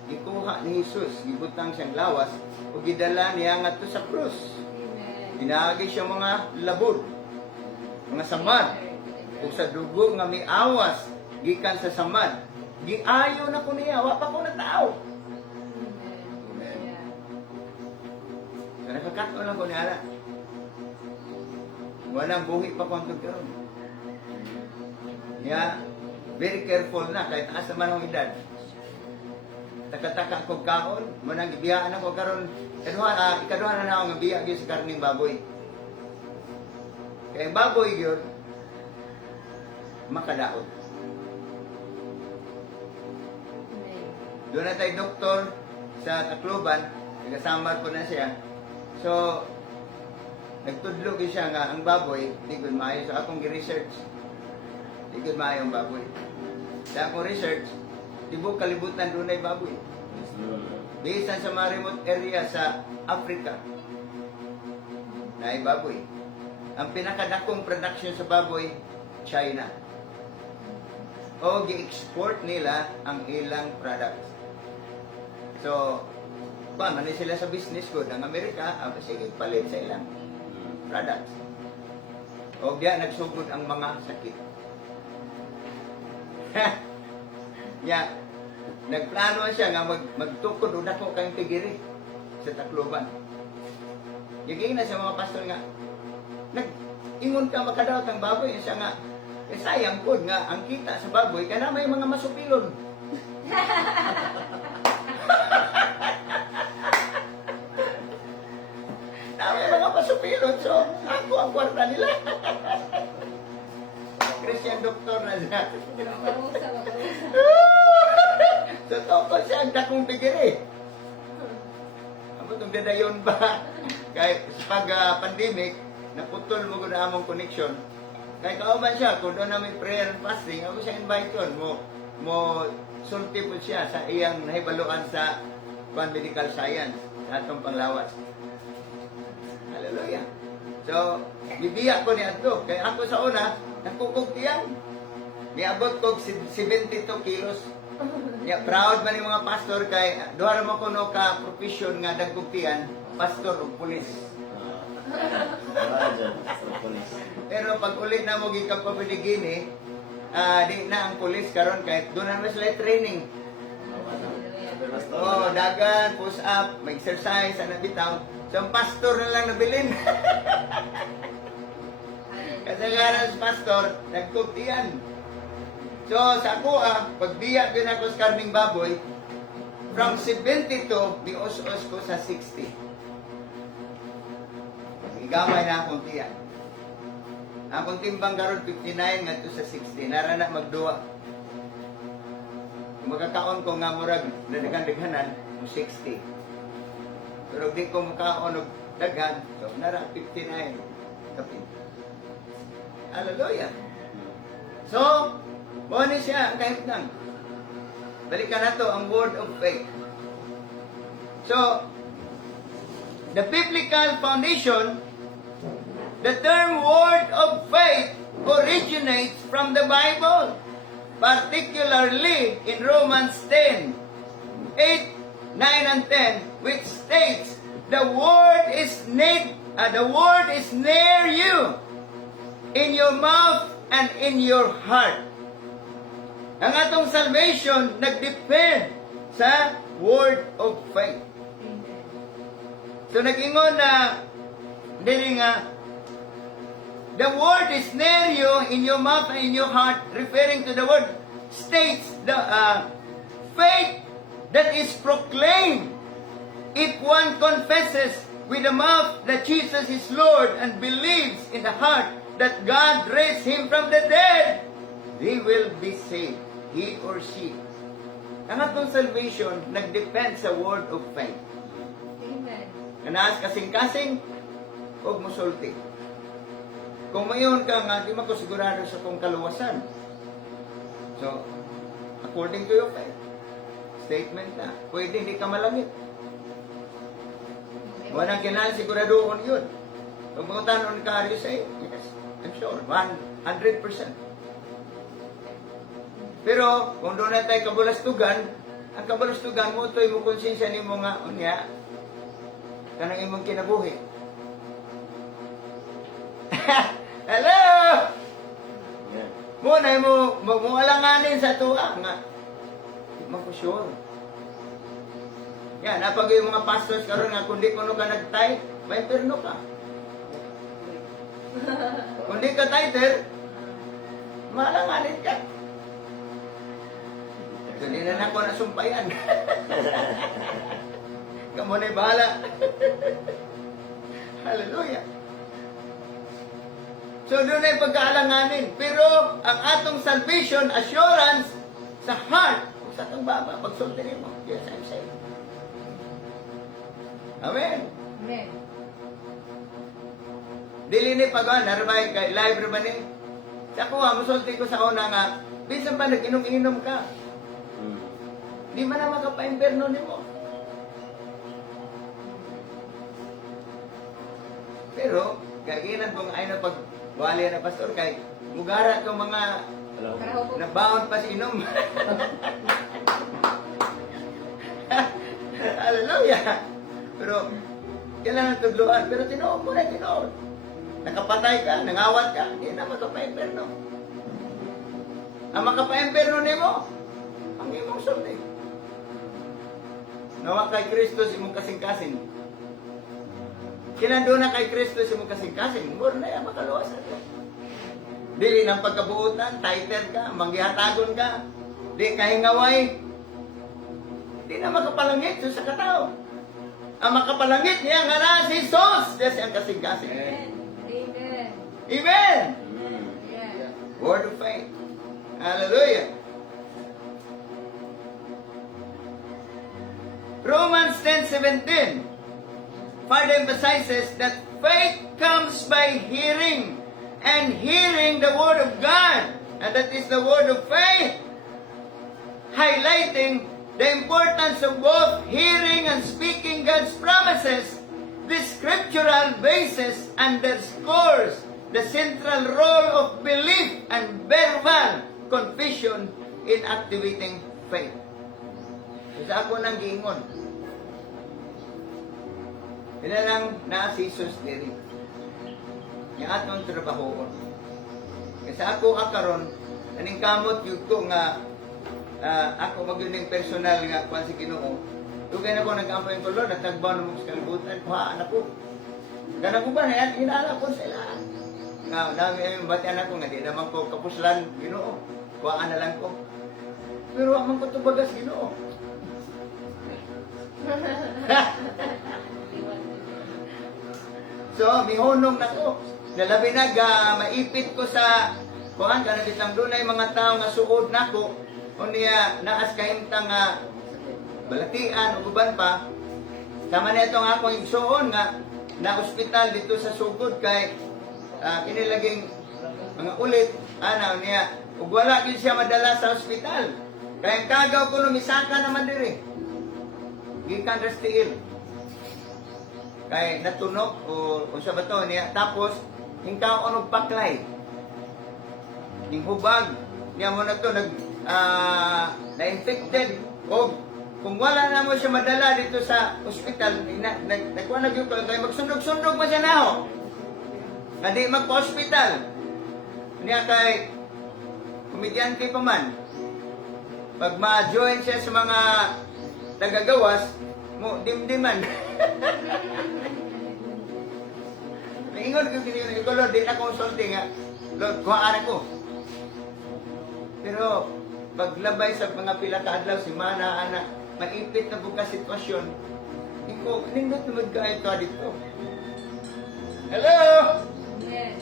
ikuha ni Jesus, gibutang siyang lawas, o gidala niya nga to sa krus. Amen. Pinaagi siya mga labor, mga samad, o sa dugo nga may awas, gikan sa samad. Giayo na ko niya, wa pa ko na tao. Amen. Yeah. So nakakato lang ko niya na. Walang buhi pa ko ang tugkaroon. Kaya, very careful na, kahit taas naman ang edad. Taka-taka ko kaon, munang ibiyaan ako karon. Ikaduha na ako nga biya gyud sa karning baboy. Kaya baboy gyud makadaot. Amen. Doon na tayo doktor sa Tacloban, nagasamar ko na siya. So, nagtudlo gyud siya nga ang baboy, di gud maayo. So akong gi-research, di gud maayo ang baboy. Sa akong research, tibo kalibutan doon ay baboy. Bisan sa mga remote area sa Africa, na ay baboy. Ang pinakadakong production sa baboy, China. O gi-export nila ang ilang products. So, man sila sa business ko ng Amerika, sige, palit sa ilang products. O diya nagsugod ang mga sakit. Ya, nagplano siya nga magtukod o dako kayong tigiri sa Tacloban. Yaging na sa mga pastor nga, ingon ka makadaot ang baboy, siya nga, sayang po nga, ang kita sa baboy, kana may mga masupilon. Na may mga masupilon, so ako ang kwarta nila. Christian doctor na siya. Makausap, makausap. So, toko siya ang dakong tigiri. Amo itong dadayon ba? Kaya pag pandemic, naputol mo ko na among connection. Kaya kauban siya, kung doon na may prayer and fasting, ako siya invite yun mo. mo sulti po siya sa iyang nahibaluan sa medical science sa atong panglawas. Hallelujah. So, bibiya ko ni Adto. Kaya ako sa una, nagkukugtiyan. Niabot ko 72 kilos. Ya, proud man yung mga pastor kay duha mo kuno ka profession nga dagkugtian, pastor ug pulis. Police. Pero pag ulit na mo gikap pa Piligini, di na ang pulis karon kay doon na sila training. Oh, dagan, push up, may exercise, ano bitaw. So, ang pastor na lang nabilin. Kasi nga sa pastor, nagkugtian. So, sa ako, pagbiyak din ako sa karning baboy, from 72, bios-os ko sa 60. Igamay na akong tiyan. Akong timbang karon 59, ngadto sa 60. Nara na magduwa. Magkakaon ko nga murag, nadagan-daganan, 60. Pero di ko makaon og daghan, so nara 59. Kapin. Hallelujah. So, mo ni siya kahit nang. Balikan nato ang word of faith. So, the biblical foundation, the term word of faith originates from the Bible, particularly in Romans 10, 8, 9, and 10, which states, the word is near you, in your mouth and in your heart. Ang atong salvation nagdepend sa word of faith. So nag-ingon na dili nga the word is near you in your mouth and in your heart, referring to the word states the faith that is proclaimed. If one confesses with the mouth that Jesus is Lord and believes in the heart that God raised him from the dead, he will be saved. He or she. Ang atong salvation nagdepend sa word of faith. Amen. Kanaas kasing-kasing, huwag mo sulti. Kung mayon ka nga, di ko sigurado sa kong kaluwasan. So, according to your faith, statement na, pwede hindi ka malangit. Walang kailangan siguradoon yun. Kung mga tanon ka, you say, yes, I'm sure, 100%. Pero, kung doon na tayo kabulastugan, ang kabulastugan mo, ito'y mo konsensya ni mo nga, unya, kanang imong kinabuhi. Hello! Yeah. Muna mo alanganin sa tuwa nga. Di man ko sure. Yan, napag yung mga pastors karon nga, kundi kuno ka nagtay, may perno ka. Kundi ka titer, malanganin ka. So, di na ako nasumpayan. Kamu na'y bahala. Hallelujah. So, doon ay pagkaalanganin. Pero, ang atong salvation, assurance, sa heart, sa atong baba, pagsulti mo. Yes, I'm saved. Amen. Amen. Dili ni pag narabay kay live ra ni. Sa kuha, musulti ko sa una nga, bisan pa nag-inom-inom ka. Di man na makapa-imperno ni mo. Pero, kaginan kung ay na pag-wali na pastor, kay mugara itong mga Hello. nabaon pa sa inom. Hallelujah! Pero, kailangan tugluan. Pero tinoon mo na, tinoon. Nakapatay ka, nangawat ka, hindi na makapa-imperno. Ang makapa-imperno ni mo, ang imong sulti. Nawa kay Kristo si mong kasing-kasing. Kinando na kay Kristo si mong kasing-kasing. Mura na yan, makaluwas na ito. Dili ng pagkabuutan, tighter ka, manggihatagon ka, di kahingaway. Di na makapalangit sa katao. Ang makapalangit niya nga na si Jesus. Yes, ang kasing-kasing. Amen. Amen. Amen! Yeah. Word of faith. Hallelujah. Romans 10:17 further emphasizes that faith comes by hearing, and hearing the word of God, and that is the word of faith. highlighting the importance of both hearing and speaking God's promises. This scriptural basis underscores the central role of belief and verbal confession in activating faith. So, sa ako nang giingon, lang na si Jesus diri. Yung atong trabaho. Kasi ako akaron, naningkamot yun ko nga ako magyuning personal nga kung si Ginoo. Tugay na ko nag-ampay ko, Lord, natagbaw na mo sa kalibutan, kuhaan ako. Ganang ko ba na yan, hinala ko sila. Nga, namin yung batian ako nga, di naman ko kapuslan, Ginoo. Kuhaan na lang ko. Pero amang ko tubagas, Ginoo. So, mihunong na ko. Nalabi na, maipit ko sa kuhaan, kanang bitang doon ay mga tao nga suod na ko, o niya naas kahimtang balatian o uban pa. Tama na itong akong igsuon nga na ospital dito sa Sugod kay kinilaging mga ulit, niya, ug wala gyud siya madala sa ospital. Kaya ang kagaw ko misaka naman diri. Gikan ra stiil. Kay natunog o sa bato niya tapos hingkaon og paklay. Ning hubag niya mo na to na-infected o kung wala na mo siya madala dito sa ospital, nagkuha na yun kay magsundog-sundog pa siya na ho. Na di magpa-hospital. Niya kay komedyante pa man. Pag ma-join siya sa mga tagagawas, mo dimdiman. Naingon ko kinyo ko, Lord, di na consulting nga. Lord, kuhaan ko. Pero paglabay sa mga pila ka adlaw si mana ana maipit na buka sitwasyon iko nindot na magkaay ka dito. Hello, Yes.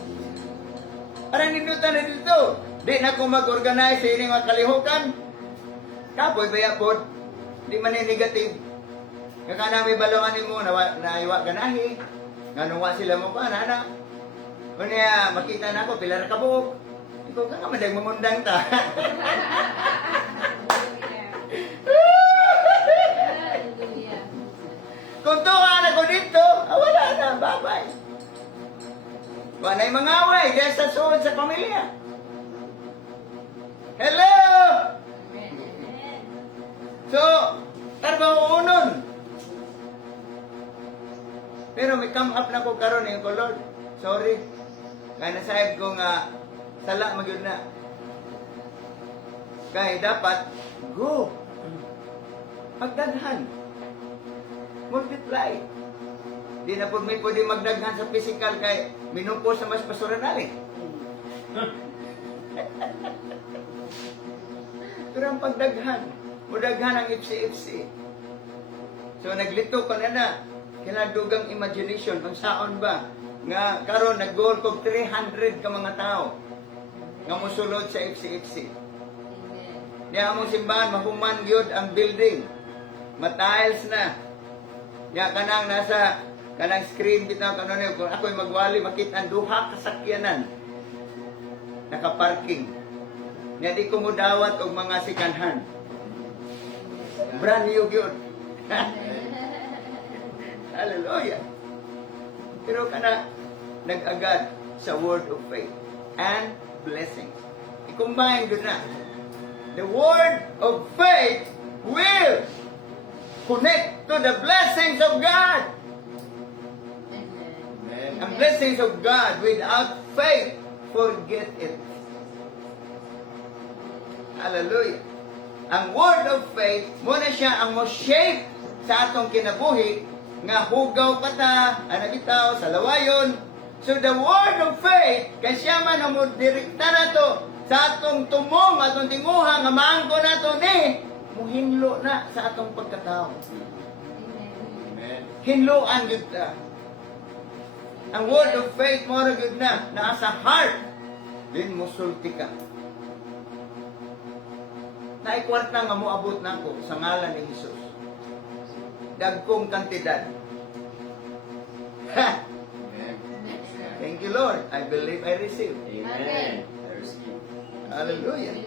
parang nindutan na dito di na ko mag-organize sa ining mga kalihukan kapoy bayapod di man yung negative nga kana may balongan mo na iwa ganahi nganuwa sila mo pa nana unya makita na ako pila ra ka buok ikaw ka nga madag mamundang ta. Hallelujah. Kung tuwan ako dito, wala na, babay. Wala na yung mga away, dahil sa suod sa pamilya. Hello! Amen. So, tarbaho unon. Pero may come up na ko karon yung ko, Lord. Sorry. Kaya nasahib ko nga, sala magyud na. Kaya dapat, go. Magdaghan. Multiply. Di na po may pwede magdaghan sa physical kay minupo sa mas pastoral. Pero ang pagdaghan, mudaghan ang ipsi-ipsi. So naglito ko na kinadugang imagination, kung saan ba, nga karon nag-goal ko 300 ka mga tao nga musulod sa ipsi-ipsi. Amen. Di among simbahan, mahuman gyud ang building. Matiles na. Ya kanang nasa kanang screen bitaw kanon kung ako'y magwali makita ang duha ka sakyanan nakaparking. Nya di ko mudawat og mga sikanhan. Brand new gyud. Hallelujah. Pero kana nag-agad sa word of faith and blessings. I-combine gyud na. The word of faith will connect to the blessings of God. Amen. Ang blessings of God without faith, forget it. Hallelujah. Ang word of faith, muna siya ang mo-shape sa atong kinabuhi, nga hugaw kata, anabitaw, sa lawayon. So the word of faith, kay siya man ang direkta na to, sa atong tumong, atong tinguha, nga maangko na to ni, muhinlo na sa atong pagkatao. Amen. Hinloan yun ta. Ang word of faith mo rin yun na, nasa heart, din musulti ka. Naikwarta nga mo abot na ko sa ngalan ni Jesus. Dagkong kantidad. Ha! Thank you, Lord. I believe I receive. Amen. I receive. Hallelujah.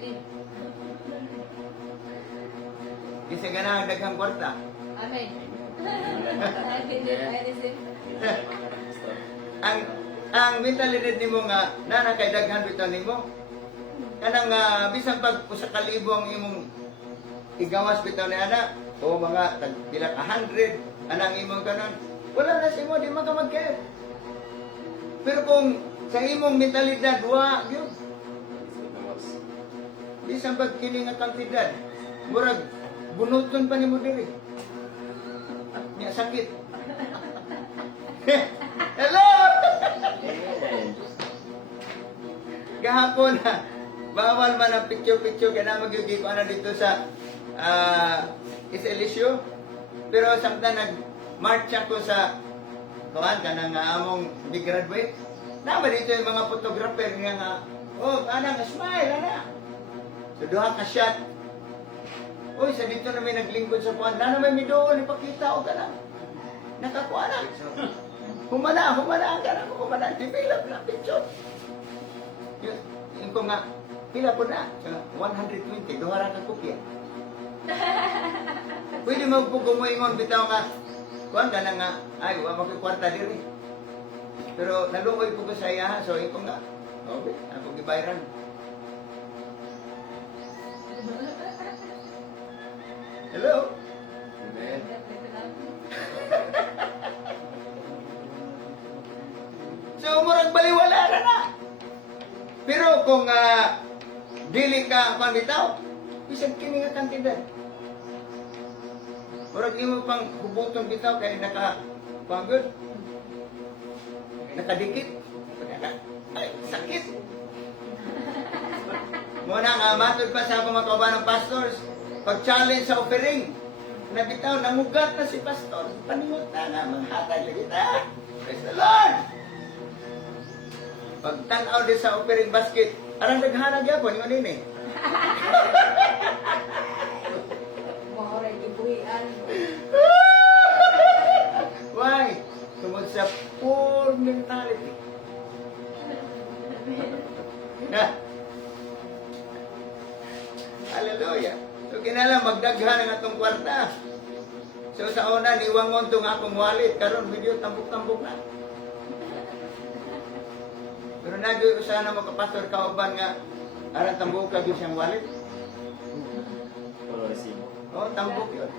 Isa ganang daghang kwarta. Amen. I believe, I receive. Ang mentalidad nimo nga na kay daghan bitaw nimo. Kanang bisan pag usa ka libo ang imong igawas bitaw ni ana o mga tag pila ka 100 anang imong kanon. Wala na sa imo di man ka mag-care. Pero kung sa imong mentalidad wa gyud bisan pag kini nga kantidad murag bunuton pa nimo diri. Nya sakit. Hello! Amen. Gahapon na, bawal man ang picture-picture kaya na magyugi ko na dito sa Eliseo. Pero samtang nag-march ako sa tuwan ka nang among big graduate. Nama dito yung mga photographer nga nga, oh, anang smile, ana. So, duha ka shot. Uy, sa dito na may naglingkod sa puwan. Na naman may doon, ipakita o ka na. Nakakuha na. Humana ang ka na. Humana, develop na picture. Yun ko nga, pila po na. 120, duhara ka kopya. Pwede mo po kumuingon, bitaw nga, kuhan ka na nga, ay, wala magkikwarta diri. Pero nalukoy po ko sa iya, so ito nga, okay, ako gibayran. Hello? Amen. So, murag baliwala na. Pero kung dili ka pamitaw, bisag kini nga kantidad. Murag imo pang hubuton bitaw kay pagod. Nakadikit. Ay, sakit. Muna nga, matod pa sa mga kauban ng pastors, pag-challenge sa offering, nabitaw, namugat na si pastor. Paningot na nga, manghatag lagi ta. Praise the Lord! Pag-tanaw din sa offering basket, arang naghanag yapon, yung anini. Mahoray gibuhian. Why? Tungod sa poor mentality. Hallelujah. So, kinala, magdaghan ang atong kwarta. So, sa una, niwangon itong akong wallet. Karon medyo tambok-tambok na. Pero nagyo ko sana makapastor kauban nga, arang tambok ka yun siyang wallet. Puro resibo. Oo, tambok yun.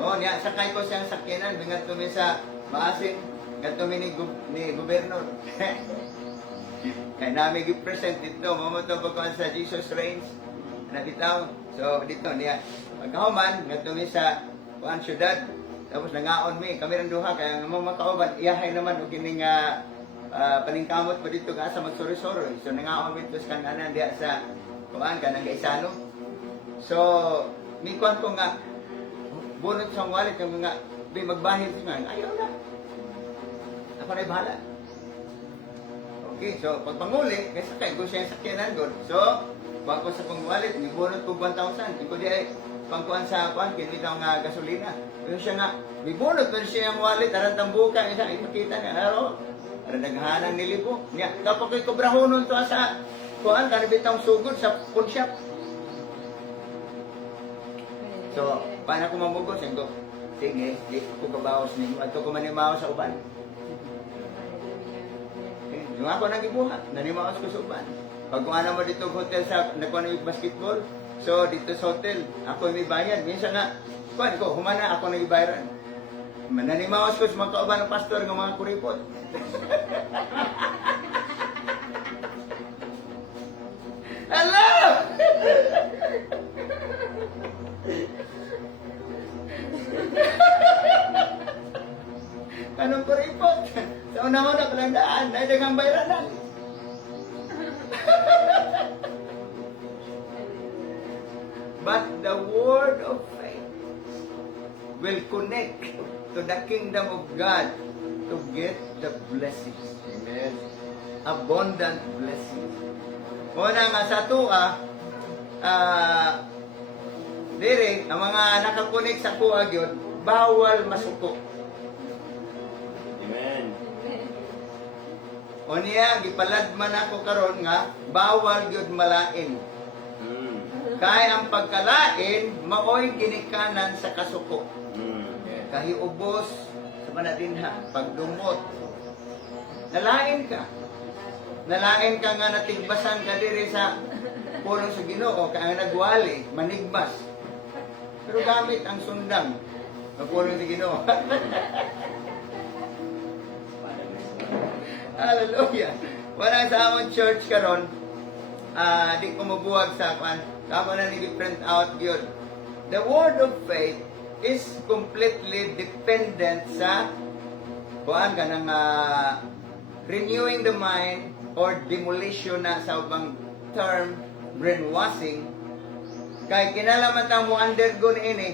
Oo, niya, sakay ko siyang sakyanan. Bingat kami sa maasin. Bingat kami ni gobernador. Kaya namin i-present dito. Mamatong pagkawan sa Jesus Reigns. Nabitaw. So, dito niya. Pagkahuman, bingat kami sa Juan Ciudad. Tapos nangaon mi. Kami rin duha. Kaya nga mga kauban, iyahay naman. O kining paningkamot pa dito ka sa magsuri-suri. So, nangaon mi ito sa kananan diya sa Juan, kanang Gaisano. So, may kwan ko nga, bunot sa wallet, yung mga, magbahid siya nga, ayaw na. Ako na'y bahala. Okay, so, pag panguli, kasi sakay ko siya yung sakyanan doon. So, kuha ko sa pang wallet, may bunot ko 1,000. Iko di ay, pangkuhan sa kwan, kinita nga gasolina. Pero siya nga, may bunot pero siya yung wallet, arang tambuka, isa, ipakita niya, araw, arang naghanang nilipo. Niya, kapag ko'y kubrahonon to sa, kuhan, kanibitang sugod sa pawn shop. So, paano ko mamugos? Sabi ko, sige, di ko kabawas ninyo. At ko manimawas sa uban. Yung ako nagibuhat, nanimawas ko sa uban. Pag kung ano mo dito hotel sa, nakuha na yung basketball, so dito sa hotel, ako may bayad. Minsan nga, kuhan ko, humana ako nagibayaran. Nanimawas ko sa mga kauban ng pastor ng mga kuripot. Hello! Anong kuripot? Sa una-una palang daan, dahil dagang bayranan. But the word of faith will connect to the kingdom of God to get the blessings. Amen. Abundant blessings. Una nga sa tuwa, dire, ang mga nakakunik sa kuha yun, bawal masuko. Amen. O niya, gipaladman ako karon nga, bawal yun malain. Kaya ang pagkalain, maoy ginikanan sa kasuko. Kahiubos sa manadinha, pagdumot. Nalain ka. Nalain ka nga natigbasan ka diri sa pulong sa Ginoo, kaya nga nagwali, manigbas. Pero gamit ang sundang ng pulong sa Ginoo. Hallelujah. Wala sa among church karon, di ko mabuwag sa kwan. Kamo na ni-print out yun. The word of faith is completely dependent sa kuan ka ng renewing the mind or demolition na sa ubang term, brainwashing. Kay kinalaman mo undergo ni ini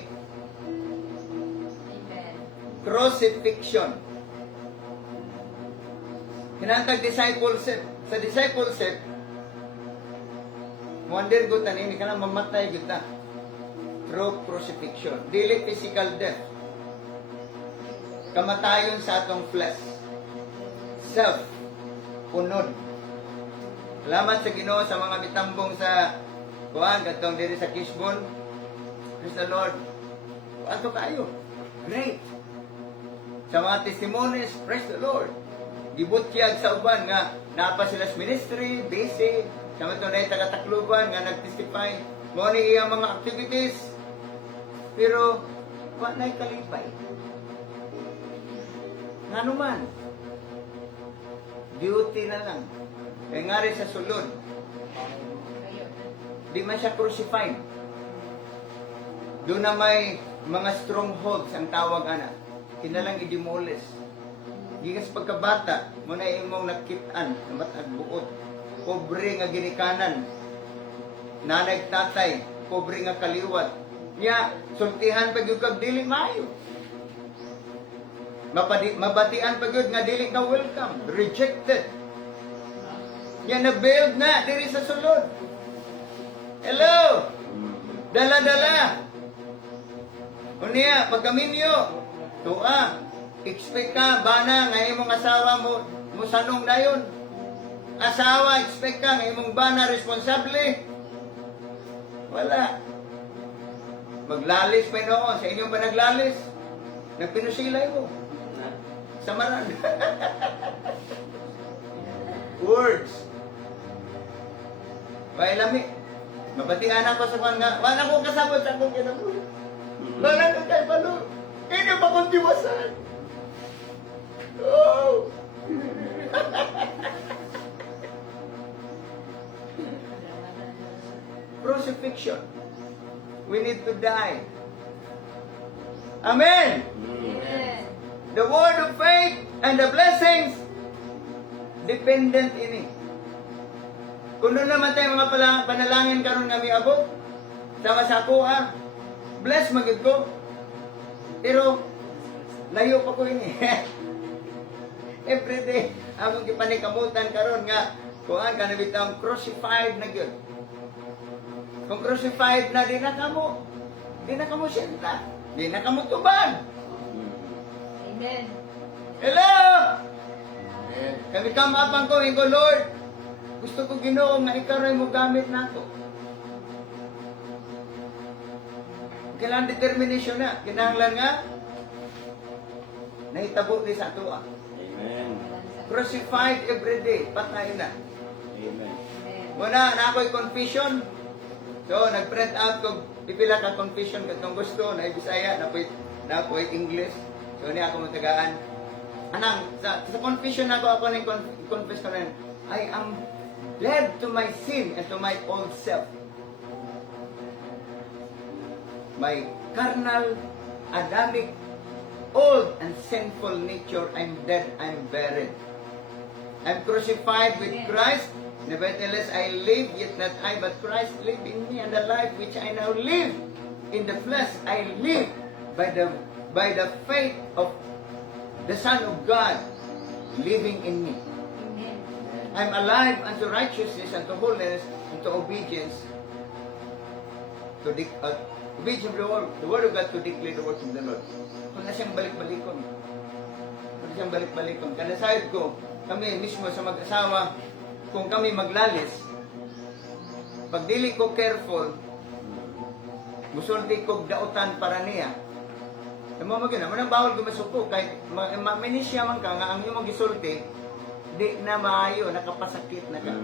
Amen. crucifixion. Kinatag discipleship. Sa discipleship, mo undergo tan ini kana mamatay gyud ta through crucifixion. Dili physical death. Kamatayon sa atong flesh. Self. Unod. Salamat sa Ginoo sa mga mitambong sa kuan katong diri sa Kisbon. Praise the Lord. Ato kayo. Great. Sa mga testimonies, praise the Lord. Gibutyag sa uban nga napa sila sa ministry, busy. Sa mga tunay taga-Tacloban nga nag-testify. Mo ni iyang mga activities. Pero wa na'y kalipay. Nga naman. Duty na lang. Kaya nga rin sa sulod, Kayo. di man siya crucified. Doon na may mga strongholds ang tawag ana. Kinalang i-demolish. Gigas pagkabata, mo na imong nakitaan, namatag buot. Pobre nga ginikanan. Nanay tatay, pobre nga kaliwat. Nya, sultihan pag yung kag dili mayo. Mabatian pag yun nga dili ka welcome. Rejected. Nya, na-build na diri sa sulod. Hello! Dala-dala. Unya, pagkaminyo, tuwa, expect ka, bana, nga imong asawa mo sanong dayon. Asawa, expect ka, nga imong bana, responsable. Wala. Maglalis pa noon. Sa inyong ba naglalis? Nagpinusilay mo. Samaran. Words. Bailami. Mabatian ako sa kwan nga. Wala ko kasabot sa akong kinabuhi. Wala ka kay Palo. Hindi pa kong diwasan. Oh! Crucifixion. We need to die. Amen! Amen. The word of faith and the blessings dependent ini. Kung doon naman tayo mga panalangin karon nga miabot, sama sa ako bless magid ko. Pero layo pa ko ini. Every day akong gipanikamutan karon nga kuan ka na bitang crucified na gyud. Kung crucified na di na kamo siyenta. Di na kamo tubag. Amen. Hello! Kami kamapang ko, Ingo Lord, gusto ko Ginoo nga ikaw rin mo gamit na ako. Kailangan determination na. Kinahanglan nga, nahitabo din sa ato. Amen. Crucified every day, patay na. Amen. Muna, na ako'y confession. So, nag-print out ko, pipila ka confession katong gusto, na Bisaya, na po'y English. So, niya ako matagaan. Anang, sa confession ako nang confess ko na, I am dead to my sin and to my old self. My carnal, Adamic, old and sinful nature, I'm dead, I'm buried. I'm crucified with Christ. Nevertheless, I live, yet not I, but Christ live in me, and the life which I now live in the flesh, I live by the faith of the Son of God living in me. Amen. I'm alive unto righteousness, unto holiness, unto obedience. Obedience of the word of God to declare the words of the Lord. Kung na siyang balik-balikon. Kanasahid ko, kami mismo sa mag-asawa, kung kami maglalis, pag dili ko careful, musulti kog dautan para niya. Tama mo gina, manang bawal gumasuko kay maminisya man ka nga ang imong gisulti di na maayo, nakapasakit na ka.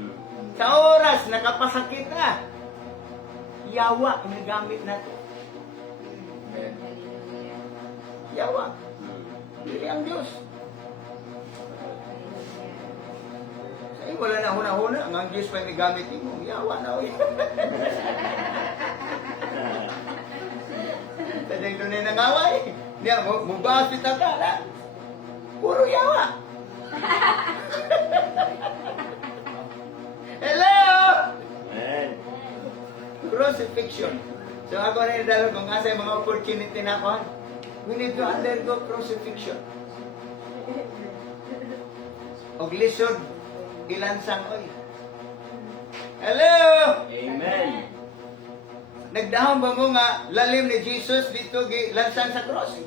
Sa oras nakapasakit na, yawa ang gamit nato. Hallelujah. Yawa. Dili ang Dios. Sa iyo wala na huna-huna, ang Diyos pa may gamit mo. Yawa na oy. Tadeng doon na nangaway. Niya, mubahas kita ka na. Puro yawa. Hello! Amen. Crucifixion. So ako na yung kung asa yung mga opportunity na ako. We need to undergo crucifixion. Og lisod, ilansang oy. Hello! Amen. Nagdahon ba mo nga lalim ni Jesus dito gilansang sa cross?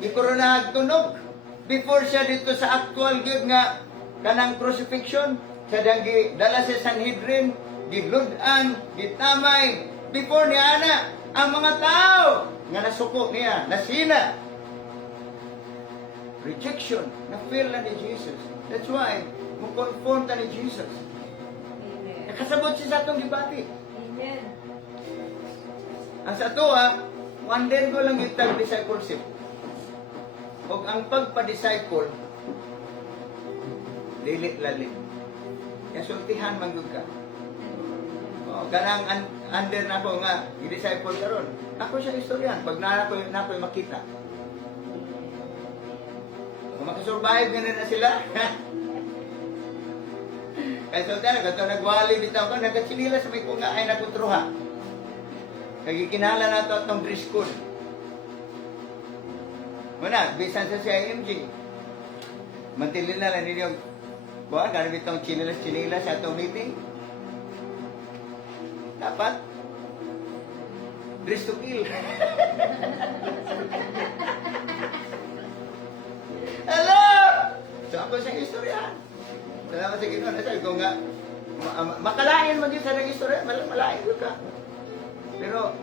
Gikuronahag tunog. Before siya dito sa actual gyud nga kanang crucifixion, siya dang gidala sa Sanhedrin, giludan, gitamay. Before ni ana, ang mga tao nga nasuko niya, nasina. Rejection, na-feel na ni Jesus. That's why, mo-conform ta ni Jesus. Amen. Nakasabot siya sa atong gibati. Amen. Ang sa tuwa, wonder ko lang yung discipleship. O ang pagpa-disciple, dilit lalim. Kaya sultihan manggug ka. O, ganang under na ako nga, i-disciple ka ron. Ako siya istoryan, pag na ako makita. Kung makasurvive ganun na sila, kaya sultihan, gato nagwali bitaw ko, nagkatsinila sa may kunga ay nakutruha. Kagikinala na ito atong dress code. Muna, bisan sa CIMG. Mantilin na lang ninyo. Buwan, karami itong chinilas sa atong meeting. Dapat, dress to kill. Hello! So ako siyang istorya. Salamat sa Ginoon. Sabi ko nga, makalain man yun sa nang istorya, malain ko ka. Pero,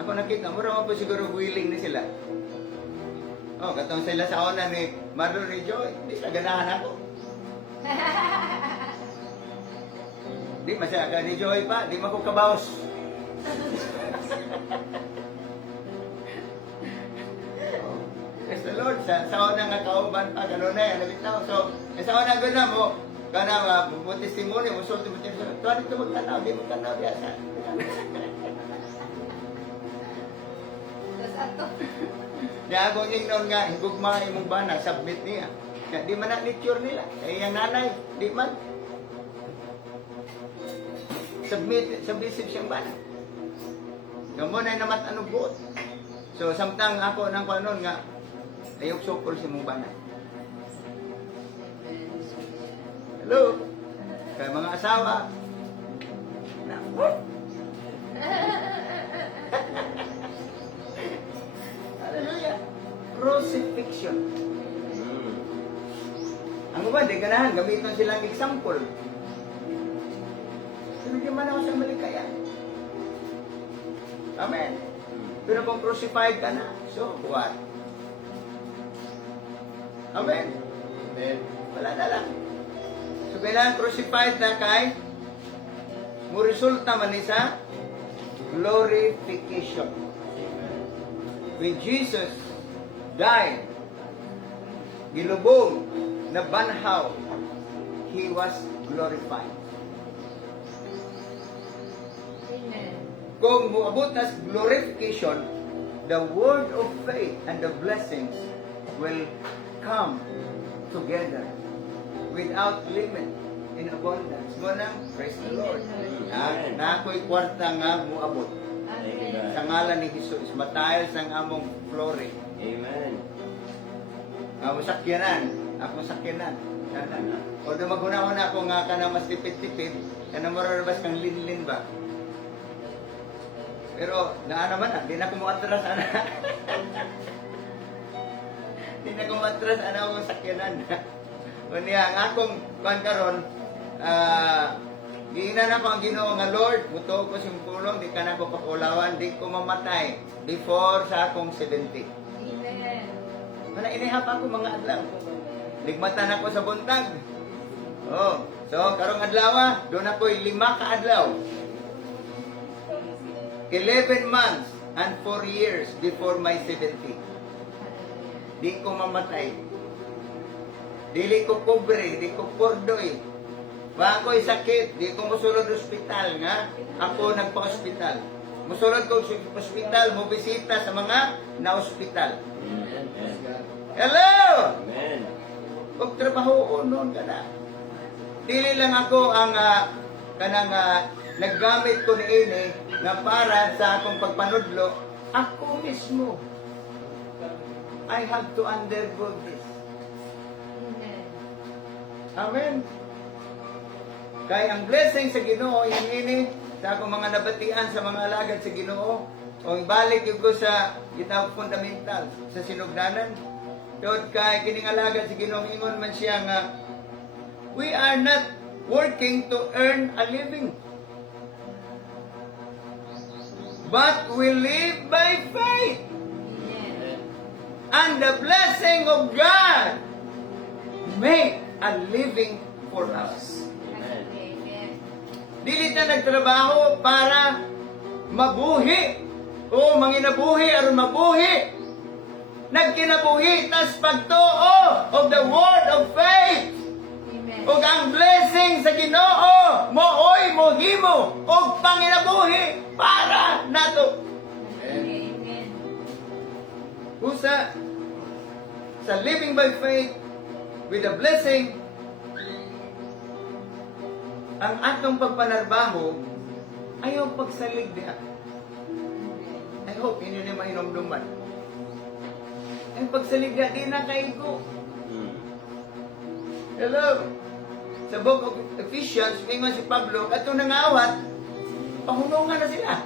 ako nakita, mura mo po siguro willing na sila. Oh, katong sila sa una ni Marlon ni Joy, hindi sila ganahan ako. Di masyaga ni Joy pa, di mako kabaos. Praise the Lord, sa una nga kauban pa, gano'n na yan, nabitaw. So, sa una gano'n mo, kana mo testimony, mo sulti mo testimony, tuwa dito magtanaw, di magtanaw, yasa. Tapos ato. Kaya ako ingnon nga, higugma imong bana, submit niya. Kaya di man na lecture nila. Kaya yung nanay, di man. Submissive siyang bana. Gamo na naman anong buot. So, samtang ako nang kanon nga, ayok supor si mong bana. Hello? Kaya mga asawa, hallelujah. Crucifixion. Ang uban, di ganahan, gamiton silang example. Pero di man ako sa malikaya. Amen. Pero kung crucified ka na, so what? Amen. Amen. Wala na lang. So kailangan crucified na kay mo resulta man ni sa glorification. When Jesus died, gilubong na banhaw, He was glorified. Amen. Kung muabot na sa glorification, the word of faith and the blessings will come together without limit in abundance. Muna, praise the Lord. Na ako'y kwarta nga muabot. Amen. Sa ngalan ni Jesus, matayo sa among flooring. Amen. Ako sakyanan. O do maghuna-huna ako nga ka na mas tipid-tipid, ka na mararabas kang linlin ba? Pero, naa naman di na ko atras, ana. Di na ko atras, ana akong sakyanan. O niya, ang akong kuhan karon, Giinan ako ang Ginoo nga Lord, mutuo ko siyang pulong, di ka na ko pakulawan, di ko mamatay before sa akong 70. Amen. Wala inihap ako mga adlaw. Ligmatan ako sa buntag. Oh, so karong adlaw, doon ako'y 5 ka adlaw. 11 months and 4 years before my 70. Di ko mamatay. Dili ko pobre, di ko pordoy. Wa ako'y sakit, di ko musulod ospital nga. Ako nagpa-ospital. Musulod ko sa ospital, mo bisita sa mga na-ospital. Amen. Hello! Amen. Huwag trabaho noon ka na. Dili lang ako ang kanang naggamit ko ni ini nga para sa akong pagpanudlo. Ako mismo. I have to undergo this. Amen. Amen. Kaya ang blessing sa Ginoo yung ini sa akong mga nabatian sa mga alagad sa Ginoo o ibalik yung ko sa gitawag fundamental sa sinugdanan. Tod kay kining alagad sa Ginoo ingon man siya nga we are not working to earn a living, but we live by faith. Amen. And the blessing of God make a living for us. Amen. Amen. Dili ta nagtrabaho para mabuhi o manginabuhi aron mabuhi. Nagkinabuhi tas pagtuo of the word of faith. Amen. Ug ang blessing sa Ginoo mooy mohimo og panginabuhi para nato. Amen. Usa sa living by faith with the blessing ang atong pagpanarbaho ayaw pagsalig diha. I hope inyo ni mahinumduman. Ang pagsalig diha di na kaigo. Hello. Sa book of Ephesians, ingon si Pablo, katong nangawat, pahunungan na sila.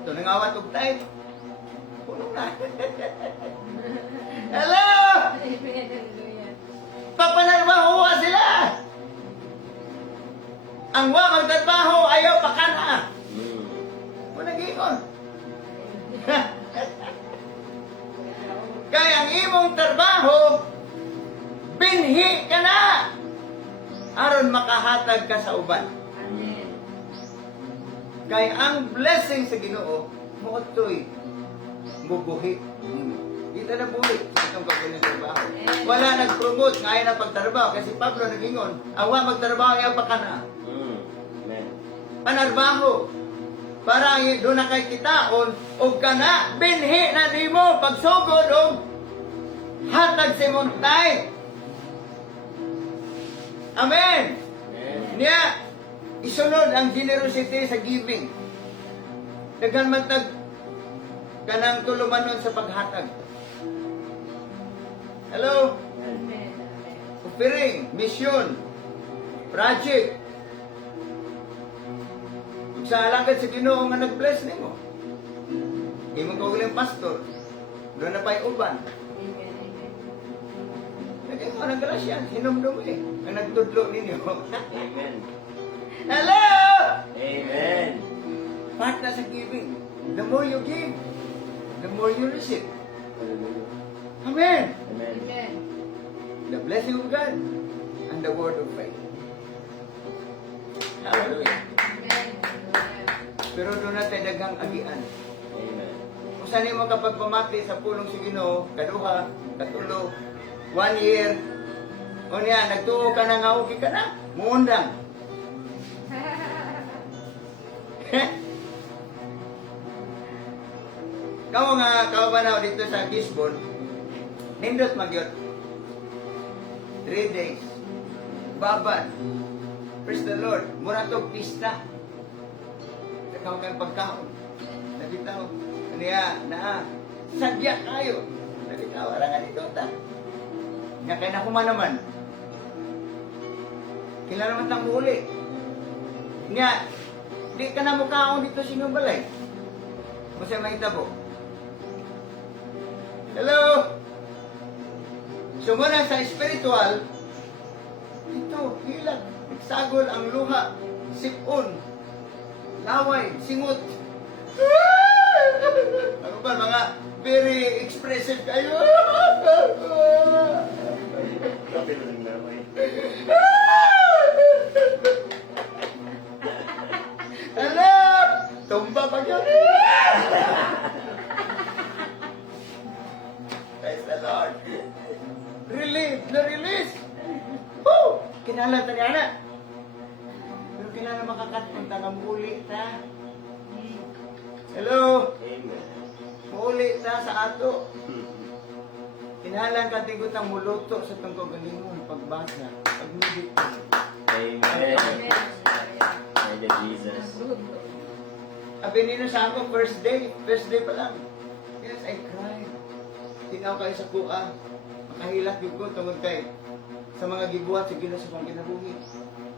Ito nangawat og tayo. Hunungan. Hello! Amen. Hallelujah. Papanarbaho sila! Ang wa magtrabaho ayaw pa ka na. Muna giingon. Kaya ang imong trabaho, binhi ka na! Aron makahatag ka sa uban. Amen. Kaya ang blessing sa Ginoo, mootoy, mubuhi nimo. Kita na buhi sa itong kabilang trabaho. Wala nag-promote ngayon ang pagtrabaho kasi Pablo nag-ingon, awa magtrabaho ayaw pa ka na. Amen. Panarbaho. Para doon na kay kitaon, o ka na, binhi na nimo pagsugod o hatag si Montay. Amen. Amen. Niya, isunod ang generosity sa giving. Daghan matag kanang tulumanon sa paghatag. Hello? Amen. Offering, mission, project. Sa alagad sa Ginoo nga nag-bless nimo. Imo ka uling pastor. Doon na pa'y uban. Amen. Naging mo ng grasya. Hinumdum eh. Ang nagtudlo ninyo. Amen. Hello! Amen. Part na sa giving. The more you give, the more you receive. Hallelujah. Amen. Amen. Amen. The blessing of God and the word of faith. Hallelujah. Amen. Pero doon natin daghang agian. Amen. Kung saan mo kapag pamati sa pulong si Ginoo, kaduha, katulo, 1 year, o niya, nagtuo ka na nga, okay ka na, muundang. Kamu nga, kabanaw dito sa Gisbon, nindot magyot. 3 days. Baban. Praise the Lord. Mura to pista. Nagkaw kayong pagkaon. Nagitaw. Niya, na, sadya kayo. Nagitaw, arangan ito ta. Nga kaya nakuman naman. Kailan naman tang muli. Nga, di ka na mukhaon dito sinubalay. Masaya mahitabo. Hello? So muna sa spiritual, Ito, hilag. Nagsagol ang luha. Sipon. Laway. Singot. Ano ba, mga very expressive kayo. Kapit na lang naman. Alam! Tumba pa yun. Praise the Lord. Relief, na-release. Woo! Kinala ta niya na. Pero kinala makakatpunta nga muli ta. Hello? Amen. Muli ta sa ato. Kinahanglan ka tigot ang muluto sa itong kagalingon, pagbasa, pag-meditate. Amen. Amen. Thank you, Jesus. Abi nino sa ako, first day pa lang. Yes, I cried. Tinaw kayo sa kuha. Makahilat yung ko tungod kay sa mga gibuhat sa Ginoo sa mga kinabuhi.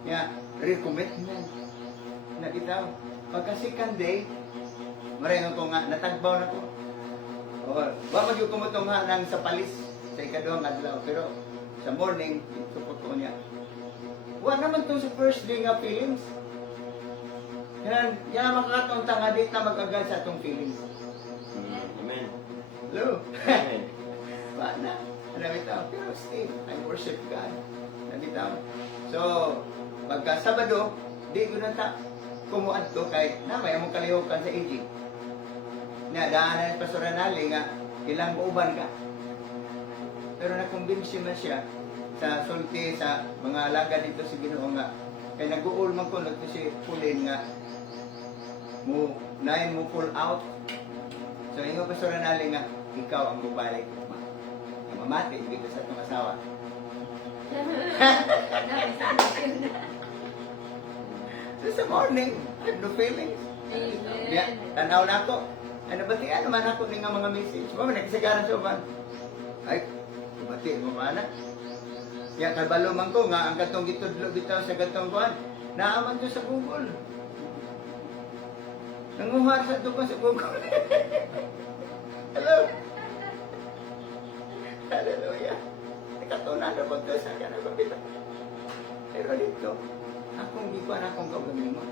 Ya, recommitment. Nakitaw. Pagka second day, maringon ko nga, natagbaw na ko. O, wa magyud ko motongha nang sa palis sa ikaduhang adlaw. Pero sa morning, support ko niya. Wa naman to sa first day nga feelings. Yan makakatong tanga date na mag-agad sa atong feelings. Amen. Hello? Amen. Paano? Nabitaw. Pero still, I worship God. Nabitaw. So, pagka Sabado, di ko na ta kumuad to kay namay among kalihukan sa Egypt. Na daanan sa Pastoranali nga ilang uban ka. Pero nakumbinsi na siya sa sulti sa mga alaga dito sa Ginoo nga kay nag-uul man ko nagto si Pulin nga mo nain mo pull out. So ingo Pastoranali nga ikaw ang mubalik. Nga mamati dito sa itong asawa. So sa morning, I have no feelings. Amen. Yeah, tanaw na ako. Ano ba tiyan naman ako ng mga message? Mama, nagsagaran sa uban. Ay, bati mo ba na? Ya, kabalo man ko nga, ang katong gitudlo bitaw sa katong kuhan, naaman to sa Google. Nanguhar sa ito sa Google. Hello? Hallelujah. Nakatunan na ba ito sa kanya ba kita? Pero dito, akong gikuan akong kaugalingon.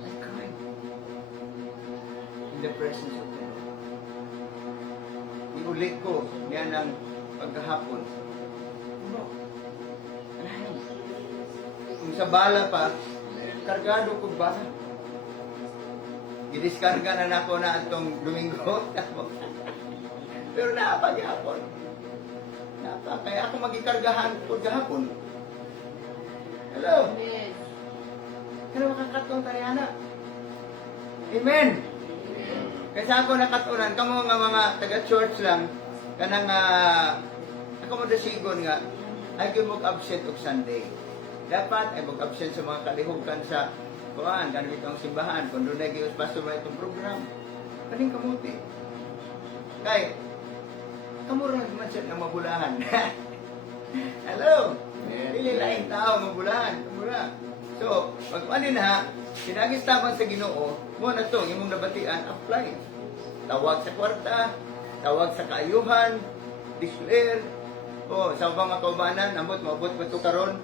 I cried in the presence of the Lord. Iulit ko yan ang pagkahapon. Ano? Ano? Kung sa bala pa, kargado ko bala. Gidiskarga na nako na itong Domingo. Pero napaghapon. Kaya ako magikargahan ko gahapon. Hello? Amen. Pero makakatong tayana. Amen. Kaysa ako nakatunan, kamo nga mga taga-church lang, kanang ako mo dasigon nga, ay mo absent og Sunday. Dapat ay mag-absent sa mga kalihukan sa kuan, kanang itong simbahan, kung doon nag-ius pastor ba itong program. Kaning kamuti. Kay, kamura naman siya na mabulahan. Hello? Dili laing tao mabulahan. Kamura. So, pag panin ha, sinagistaban sa Ginoo, mo na to, imong nabatian, apply. Tawag sa kwarta, tawag sa kaayuhan, declare. O, sa ubang mga kaubanan, amot, maabot ba ito karon?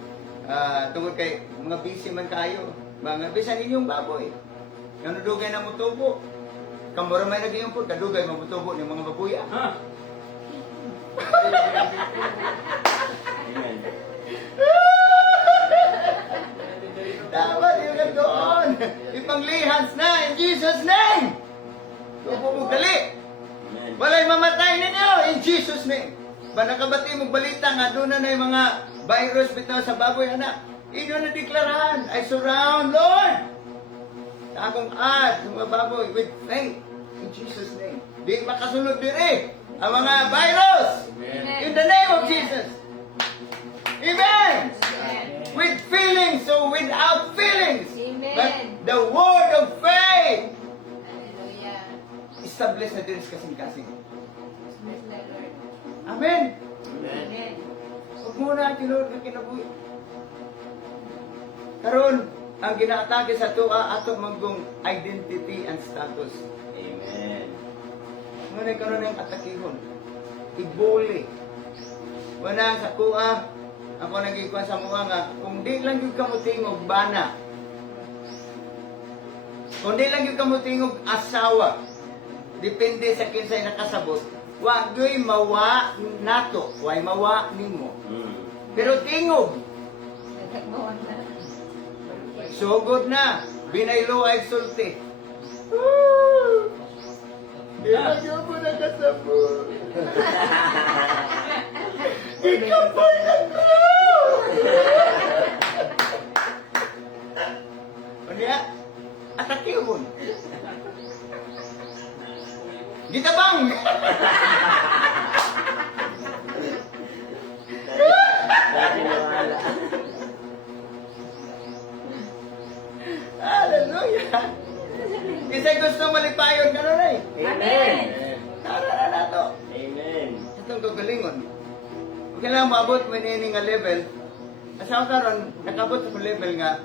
Tungod kay mga busy man kayo. Mga bisan inyong baboy. Yung nadugay na mutubo. Kamura may nagayong po, kadugay mamutubo ng mga babuya. Amen. Dapat yung doon. Ipanglihans na in Jesus' name. Tupo mo gali. Amen. Walay mamatay ninyo in Jesus' name. Ba nakabati mong balita nga doon na yung mga virus bitaw sa baboy anak. Inyo na deklarahan, I surround Lord. Sa akong ad, sa mga baboy with faith in Jesus' name. Di makasunod diri ang mga virus in the name of Jesus. Amen. Amen. With feelings or without feelings. Amen. But the word of faith Hallelujah. established na din sa kasing-kasing. Bless the Lord. Amen. Amen. Amen. Huwag muna ang Lord na kinabuhi. Karon, ang ginaatake sa tuwa ato manggong identity and status. Amen. Ngunit karon ang atakihon. Ibuli. Una sa kuha, ako nagikuha sa mga nga, kung di lang yung kamutingog bana, kung di lang yung kamutingog asawa, depende sa kinsay nakasabot, wa gyoy mawa nato, way mawa nimo. Pero tingog, Nagkakbawan na. sugod na, binaylo ay sulti. Woo! Di ba yun mo nakasabot? Ikapay ako! Ano yan? Atake mo. Gitabang! Dati nawala. Hallelujah! Kasi gusto malipayon ka na eh. Amen. Tara na to. Amen. Itong kagalingon. Kailangan maabot mo ini nga level. Asa ako karon nakabot sa level nga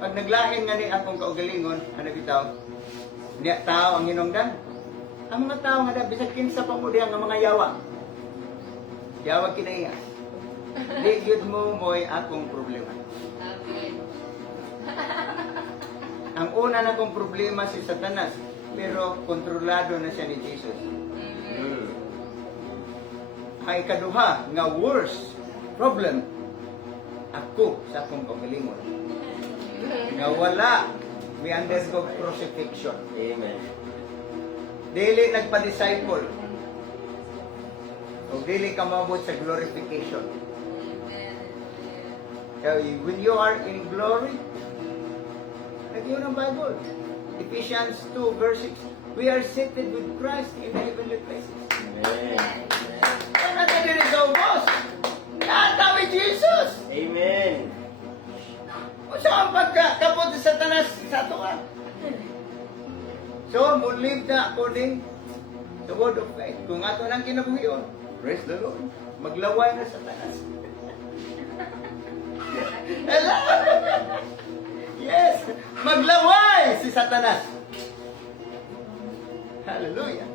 pag naglain nga ni akong kaugalingon, ano bitaw? Niya tao ang hinungdan. Ang mga tao nga da bisag kinsa pa mo diha nga mga yawa. Yawa kinaiya. Di gyud mo moy akong problema. Amen. Ang una na kong problema si Satanas, pero kontrolado na siya ni Jesus. Amen. Ang ikaduha nga worst problem ako sa akong kaugalingon. Nga wala may undergo crucifixion. Amen. Dili nagpa-disciple. O dili ka mabot sa glorification. So, when you are in glory, nagyo ng Bible. Ephesians 2 verse 6. We are seated with Christ in the heavenly places. Amen. Ano na dili sa ubos? Nata with Jesus! Amen. O saan pagkakapot sa Satanas sa ito ka? So, mo live na according the word of faith. Kung ato nang kinabuhiyon, praise the Lord. Maglaway na Satanas. Hello! Yes! Maglaway si Satanas. Hallelujah.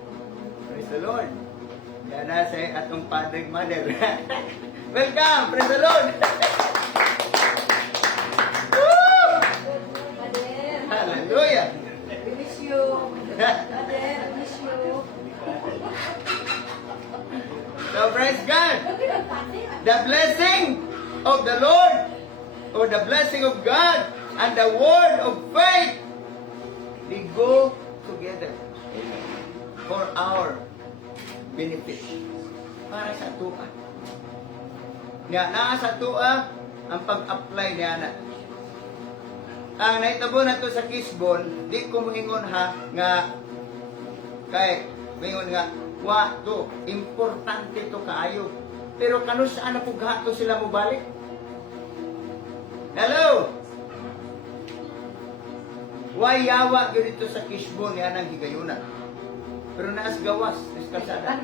Praise the Lord. Yan na sa atong Padre Mother. Welcome! Praise the Lord! Woo! Father, Hallelujah! we miss you. Father, we miss you. So praise God! Look at Father. The blessing of the Lord, or the blessing of God, and the word of faith, they go together for our benefit. Para sa tuwa. Nga naa sa tuwa ang pag-apply niya na. Ang naitabo na to sa Kisbon, di ko moingon ha nga kay moingon nga wa to importante to kaayo. Pero kano saan na pughato sila mo balik? Hello. Way yawa gyud dito sa Kisbon yan ang higayuna. Pero naas gawas, sa kalsada.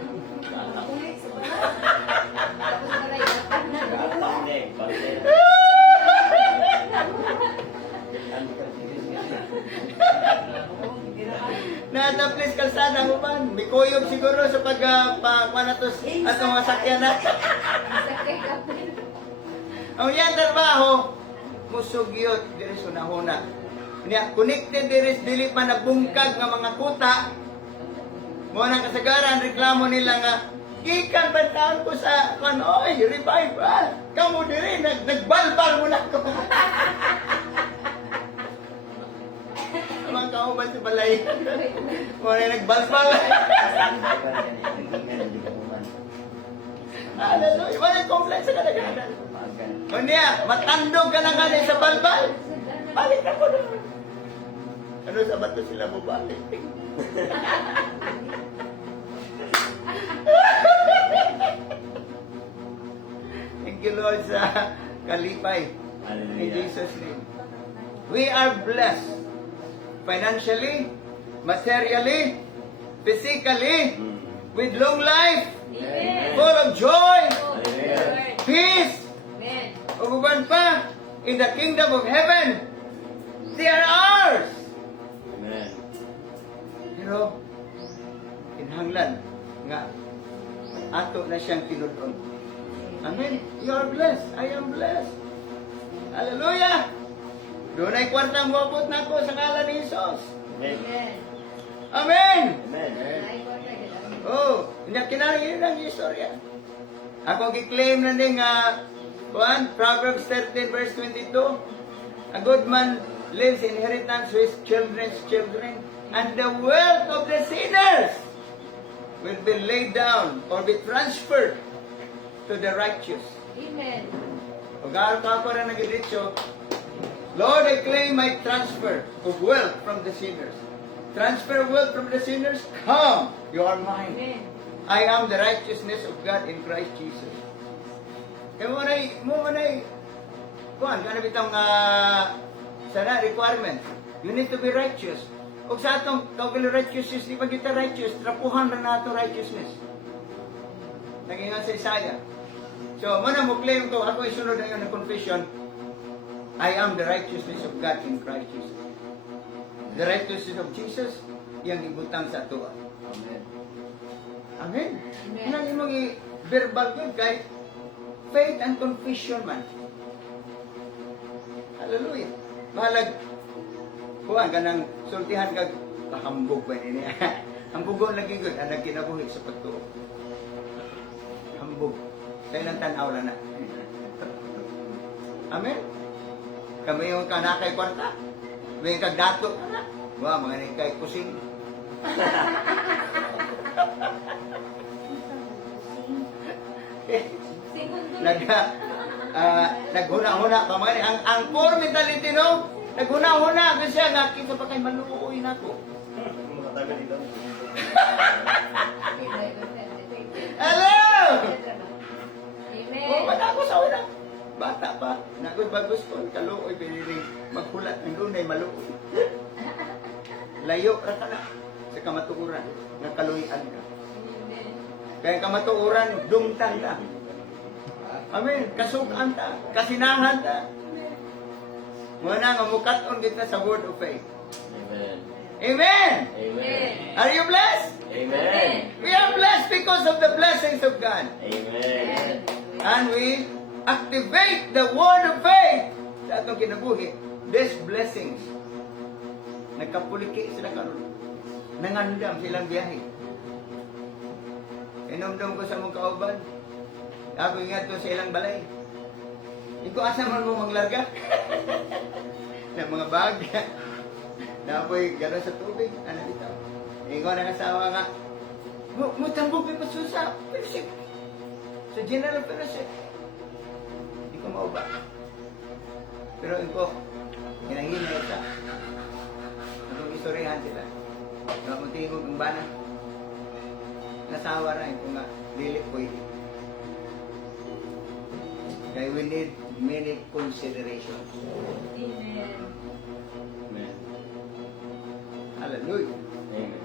Ulit sa bahay. Tapos na rin. Pandeng. Pandeng. Nataplis kalsada mo ba? May kuyog siguro sa pagpanatos at mga sakyan na. Sakay ka pa. Ang yan trabaho, musugyot diri sa nahuna. Niya, connected diri sa dili pa nabungkag nga mga kuta. Mo nang kasagaran reklamo nila nga gikan ba taon ko sa oy, revival. Kamu diri nagbalbal mo na ko. Mga kauban sa balay. Mo na nagbalbal. Hallelujah. Wala complaint sa kadaganan. O niya, matandog ka na nga sa balbal. Balik ako doon. Ano sa bato sila mo balik? Thank you Lord sa kalipay. In Hallelujah. Jesus' name. We are blessed. Financially, materially, physically, with long life, Amen. full of joy, Hallelujah. peace, Amen. uban pa, in the kingdom of heaven. They are ours. Amen. Pero, kinahanglan nga, ato na siyang tinudon. Amen. You are blessed. I am blessed. Hallelujah. Doon ay kwartang wabot na ako sa ngalan ni Jesus. Amen. Amen. Amen. Amen. Ay, ko tayo. Oh, hindi kinahanglan ang istorya. Ako gi-claim na ning Proverbs 13 verse 22. A good man leaves inheritance to his children's children, and the wealth of the sinners will be laid down or be transferred to the righteous. Amen. Kung gaano ka ako na nag-diretso, Lord, I claim my transfer of wealth from the sinners. Transfer wealth from the sinners, come, you are mine. Amen. I am the righteousness of God in Christ Jesus. Kaya mo manay, kuhan, kaya bitang sana requirement. You need to be righteous. Kung sa atong tawag righteousness, di pa kita righteous, trapuhan na nato righteousness. Naging nga sa Isaiah. So, muna mo claim ko, ako isunod na yun ng confession, I am the righteousness of God in Christ Jesus. The righteousness of Jesus, yang ibutang sa tuwa. Amen. Amen. Amen. Yan ang imong verbal yun kay faith and confession man. Hallelujah. Mahalag, kuhan ka ng sultihan kag hambog ba niya. Hambugon lagi good, ang nagkinabuhi sa pagtuo. Hambog. Sa ilang tanaw na na. Amen. Kami yung kanakay kwarta. May kagdato. Wow, mga nikay kusing. Naghuna-huna pa mga ang poor mentality no, naghuna-huna kasi nga kita pa kay maluoy nako. Makatagal dito. Hello! Amen. Oh, wala ako sa una. Bata pa, nagbagus ko kaluoy pinili maghulat ng dunay maluoy. Layo ra ka na sa kamatuoran, nakaluyan ka. Amen. Kaya kamatuoran, dungtan ka. Amen. Kasukan ta, kasinahan ta. Muna nga mukat-on kita sa word of faith. Amen. Amen! Amen. Are you blessed? Amen. We are blessed because of the blessings of God. Amen. And we activate the word of faith sa atong kinabuhi. These blessings. Nagkapuliki sila karon. Nangandam silang biyahe. Inomdom ko sa mong kauban. Ako ingat ko sa ilang balay. Hindi ko asa man mo manglarga. ng mga bag. Napoy gano'n sa tubig. Ano dito? Ikaw na kasawa nga. Mutambog yung pasusa. Persik. Sa general persik. Hindi ko mauba. Pero iko, hinahinay ka. Anong istoryahan sila. Namuntingog ang bana. Nasawa na ito nga. Lilit ko ito. Kaya we need many considerations. Amen. Amen. Hallelujah. Amen.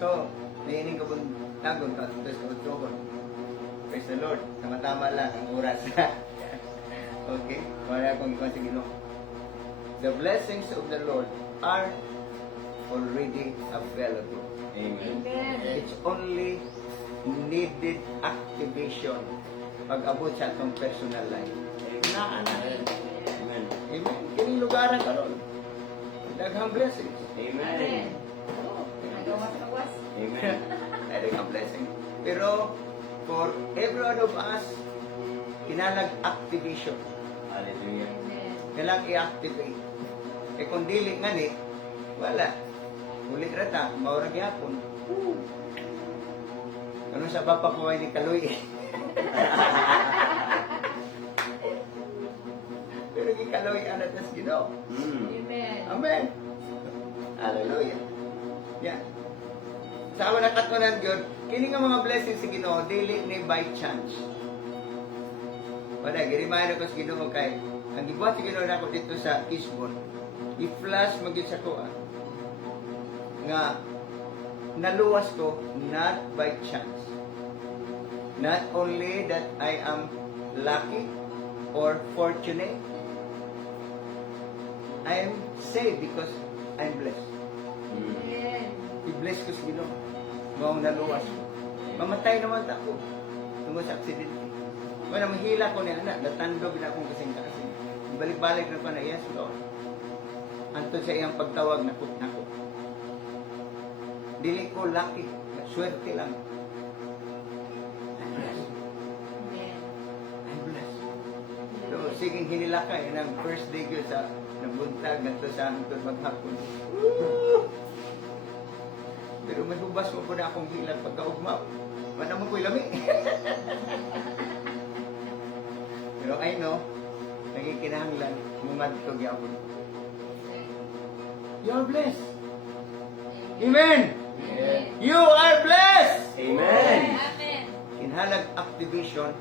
So, naiinig ka pong tagon ka sa October. Praise the Lord. Tama-tama lang ang oras. Okay? Wala akong iwan sa Ginoo. The blessings of the Lord are already available. Amen. Amen. It's only needed activation pag-abot sa atong personal life. Naan na. Amen. Amen. Kining lugaran karon. Daghang blessings. Amen. Amen. Oh, nagawas-gawas. Amen. Daghang blessing. Pero for every one of us, kinalag activation. Hallelujah. Amen. Kailang i-activate. E kung dili nga ni, wala. Ulit rata, maurag yapon. Ano sa papa ko ay ni Kaloy. Pero gikaloy anak nas Ginoo. Mm. Amen. Amen. Hallelujah. Yan. Sa awan na katunan yun, kini nga mga blessings sa Ginoo, dili ni by chance. Wala, girimayan ako sa Ginoo kay, ang gibuhat sa Ginoo na ako dito sa Kisbon, i-flash maging sa ko, nga naluwas ko not by chance. Not only that I am lucky or fortunate, I am saved because I'm blessed. Mm. Amen. I-bless ko sa Ginoo. Noong naluwas. Mamatay naman ako. Tungkol sa aksidente. Wala mahila ko ni anak, natandog na akong kasing-kasing. Balik-balik na pa na, yes, Lord. Anto sa iyang pagtawag, nakot. Dili ko lucky, swerte lang. I'm blessed. I'm blessed. So, siging hinilakay ng first day ko sa nabuntag na sa hangtod maghapon. Woo! Pero may hubas mo po na akong hilang pagkaugmaw. Wala mo ko'y lami. Pero I know, nagikinahanglan, mumadtog yapon. You are blessed. Amen. Amen. You are blessed. Amen. Amen. Inhalag activation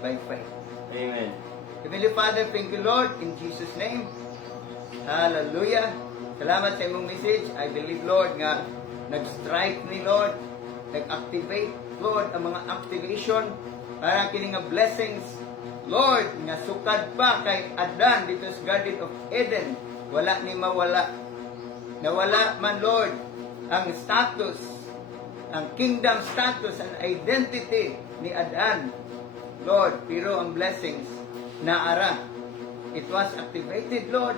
by faith. Amen. Heavenly Father, thank you Lord, in Jesus' name. Hallelujah. Salamat sa imong message. I believe Lord nga nag-strike ni Lord, nag-activate Lord ang mga activation para kini nga blessings Lord nga sukad pa kay Adan dito sa Garden of Eden. Wala ni mawala. Nawala man Lord ang status, ang kingdom status, ang identity ni Adan. Lord, pero ang blessings naara. It was activated, Lord,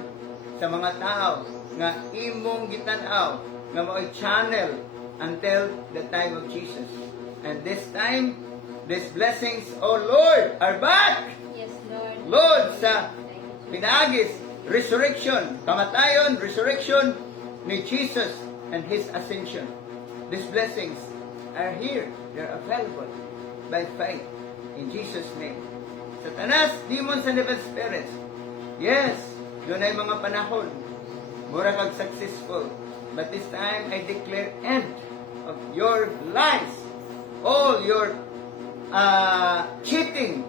sa mga tao nga imong gitanaw nga mo'y channel until the time of Jesus. And this time, these blessings, oh Lord, are back! Yes, Lord. Lord, sa pinaagis, resurrection, kamatayon, resurrection ni Jesus and His ascension. These blessings are here. They're available by faith in Jesus' name. Satanas, demons and evil spirits. Yes, doon ay mga panahon. Mura kag successful. But this time, I declare end of your lies. All your cheating,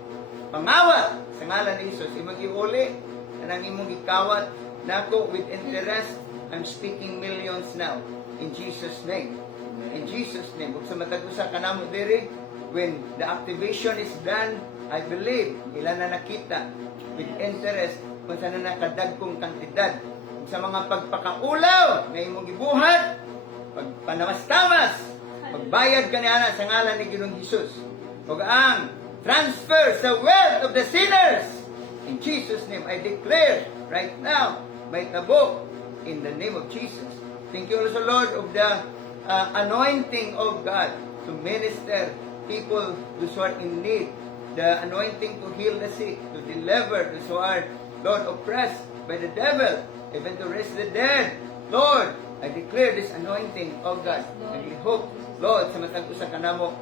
pangawat sa ngalan ni Jesus. Imong iuli, anang imong ikawat nako with interest. I'm speaking millions now. In Jesus' name. In Jesus' name. Kung sa matag-usa ka na mo diri, when the activation is done, I believe, ilan na nakita with interest kung saan na nakadagkong kantidad. Kung sa mga pagpakaulaw na imong gibuhat, pagpanamastamas, pagbayad ka niya sa ngalan ni Ginoong Jesus. Ug ang transfer sa wealth of the sinners. In Jesus' name, I declare right now, may tabo in the name of Jesus. Thank you also, Lord, of the anointing of God to minister people those who are in need. The anointing to heal the sick, to deliver those who are, Lord, oppressed by the devil, even to raise the dead. Lord, I declare this anointing of God. And we hope, Lord, sa matag-usa ka namo,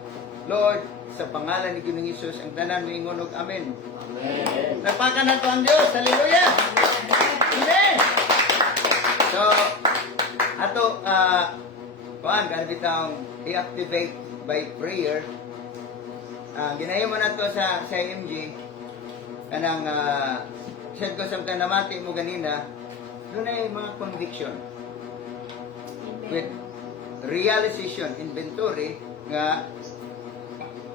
Lord, sa pangalan ni Ginoong Hesus, ang tanan mo ingon og amen. Amen. Nagpakan na to ang Diyos. Hallelujah! Amen! So, ato, kuan, kanabitang i-activate by prayer. Ginayon mo na to sa MG, kanang, said ko sa namati mo ganina, doon ay mga conviction with realization, inventory, nga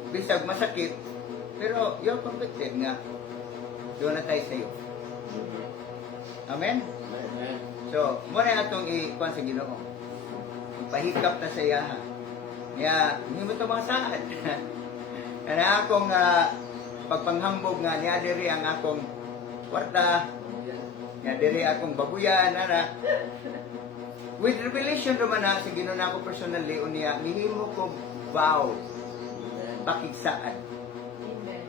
bisag masakit, pero you're convicted nga, doon na tayo sa'yo. Amen? Amen. So, muna na itong ikuan sa Ginoo. Pahikap na sa iyaha. Kaya, hindi mo ito mga saan. Kaya akong pagpanghambog nga niya diri ang akong kwarta, niya diri akong babuyan, ana. With revelation naman na sa Ginoo na ako personally, unya, mihimo ko vow, pakigsaan. Amen.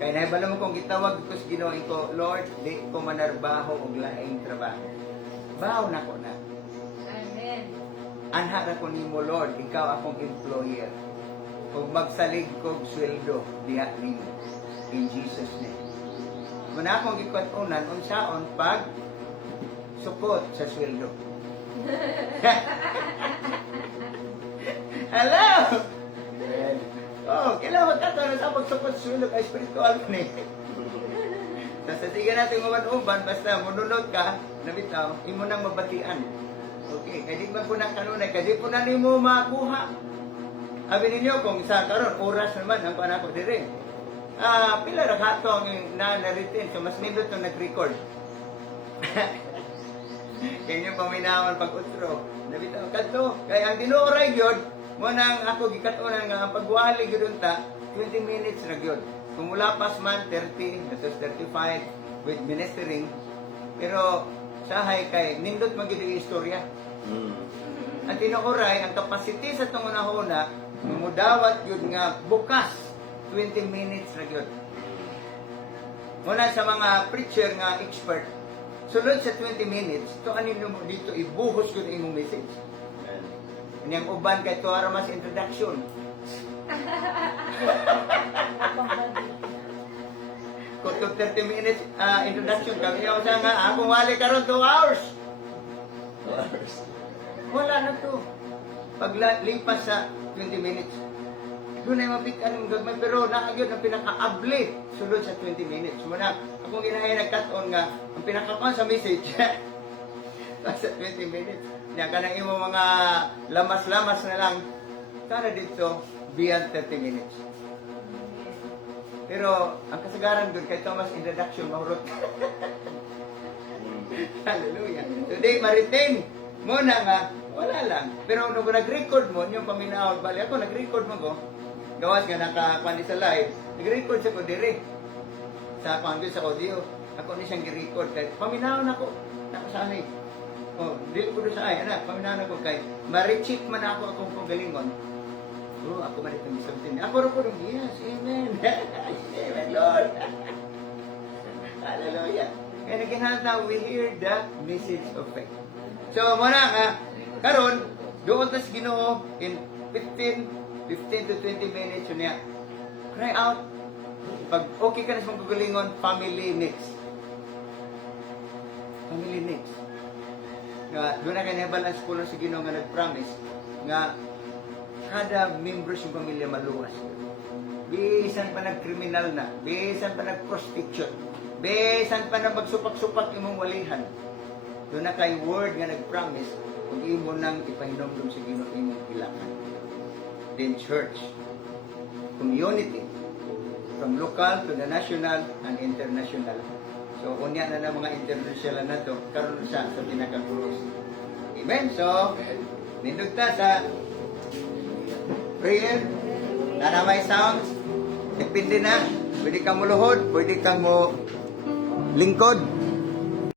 Kaya naibala mo kong gitawag ko sa Ginoo ko, Lord, di ko manarbaho og laing trabaho. Vow na ko na. Amen. Anha ra ko nimo, Lord, ikaw akong employer. Kung magsalig kog sweldo diha nimo. In Jesus name. Muna akong gikwat-unan, unsaon pag sukot sa sweldo. Hello! Amen. Oh, kailangan magkakaroon sa pagsukot sa sweldo kay spiritual ni. Sasasigan natin uban-uban, basta mununod ka, nabitaw, imo nang mabatian. Okay, kaya di man po nang kanunay, kaya di po na nimo makuha. Sabi ninyo, kung sa karon oras naman ang panako dire. Pila ra hato ang na-retain, so mas nindot itong nag-record. Kaya nyo paminawan pag-utro. Nabitaw, kadto. Kaya ang dinuoray yun, mo nang ako gikatunan nga ang pagwali yun ta, 20 minutes na yun. kung mula pas man 30, tapos 35 with ministering, pero sahay kay nindot magiging istorya. Ang tinukuray, ang capacity sa itong una-una, mudawat yun nga bukas, 20 minutes na yun. Muna sa mga preacher nga expert, sulod sa 20 minutes, ito anino mo dito, ibuhos ko na imong message. Niyang uban kay ito mas introduction. Kung 30 minutes introduction, kami ako sa nga, akong wali karon 2 hours. 2 hours. Wala na to. Paglipas sa 20 minutes, doon ay mapikan ng gagmay, pero naagyon ang pinaka-abli sulod sa 20 minutes. Muna, akong ginahay nagkat-on nga, ang pinaka-on sa message, sa 20 minutes. Diyan ka na imo mga lamas-lamas na lang, kana dito, beyond 30 minutes. Pero, ang kasagaran doon, kay Thomas introduction, mahurot. Hallelujah. Today, ma-retain mo na nga, wala lang. Pero nung nag-record mo, yung paminahon, bali ako, nag-record mo ko, gawas nga nakakuan sa live, nag-record sa ko dire. Sa pangkil sa audio, ako ni siyang gi-record. Kaya paminahon ako, nakasanay. Oh, di ko doon sa ay, anak, paminahon ako kay, ma-recheck man ako akong pagalingon. Oh, ako man itong isang Ako rin po yes, amen. Amen, Lord. Hallelujah. Kaya naginhata, we hear the message of faith. So, muna ka, karon doon tas Ginoo in 15 to 20 minutes yun niya. Cry out. Pag okay ka na sa kagalingon, family next. Family next. Nga, doon na kanya balance ko lang sa Ginoo nga nag-promise nga kada member sa pamilya maluwas. Bisan pa nag-criminal na, bisan pa nag-prostitute, bisan pa na magsupak-supak imong walihan. Doon na kay word nga nag-promise kung imo nang ipahinomdom sa Ginoo imong ilangan. Then church, community, from local to the national and international. So, unya na ng mga international na to, karon siya sa pinaka-cross. Amen? So, nindog ta sa prayer, na may sounds, depende na, pwede kang muluhod, pwede kang mo lingkod,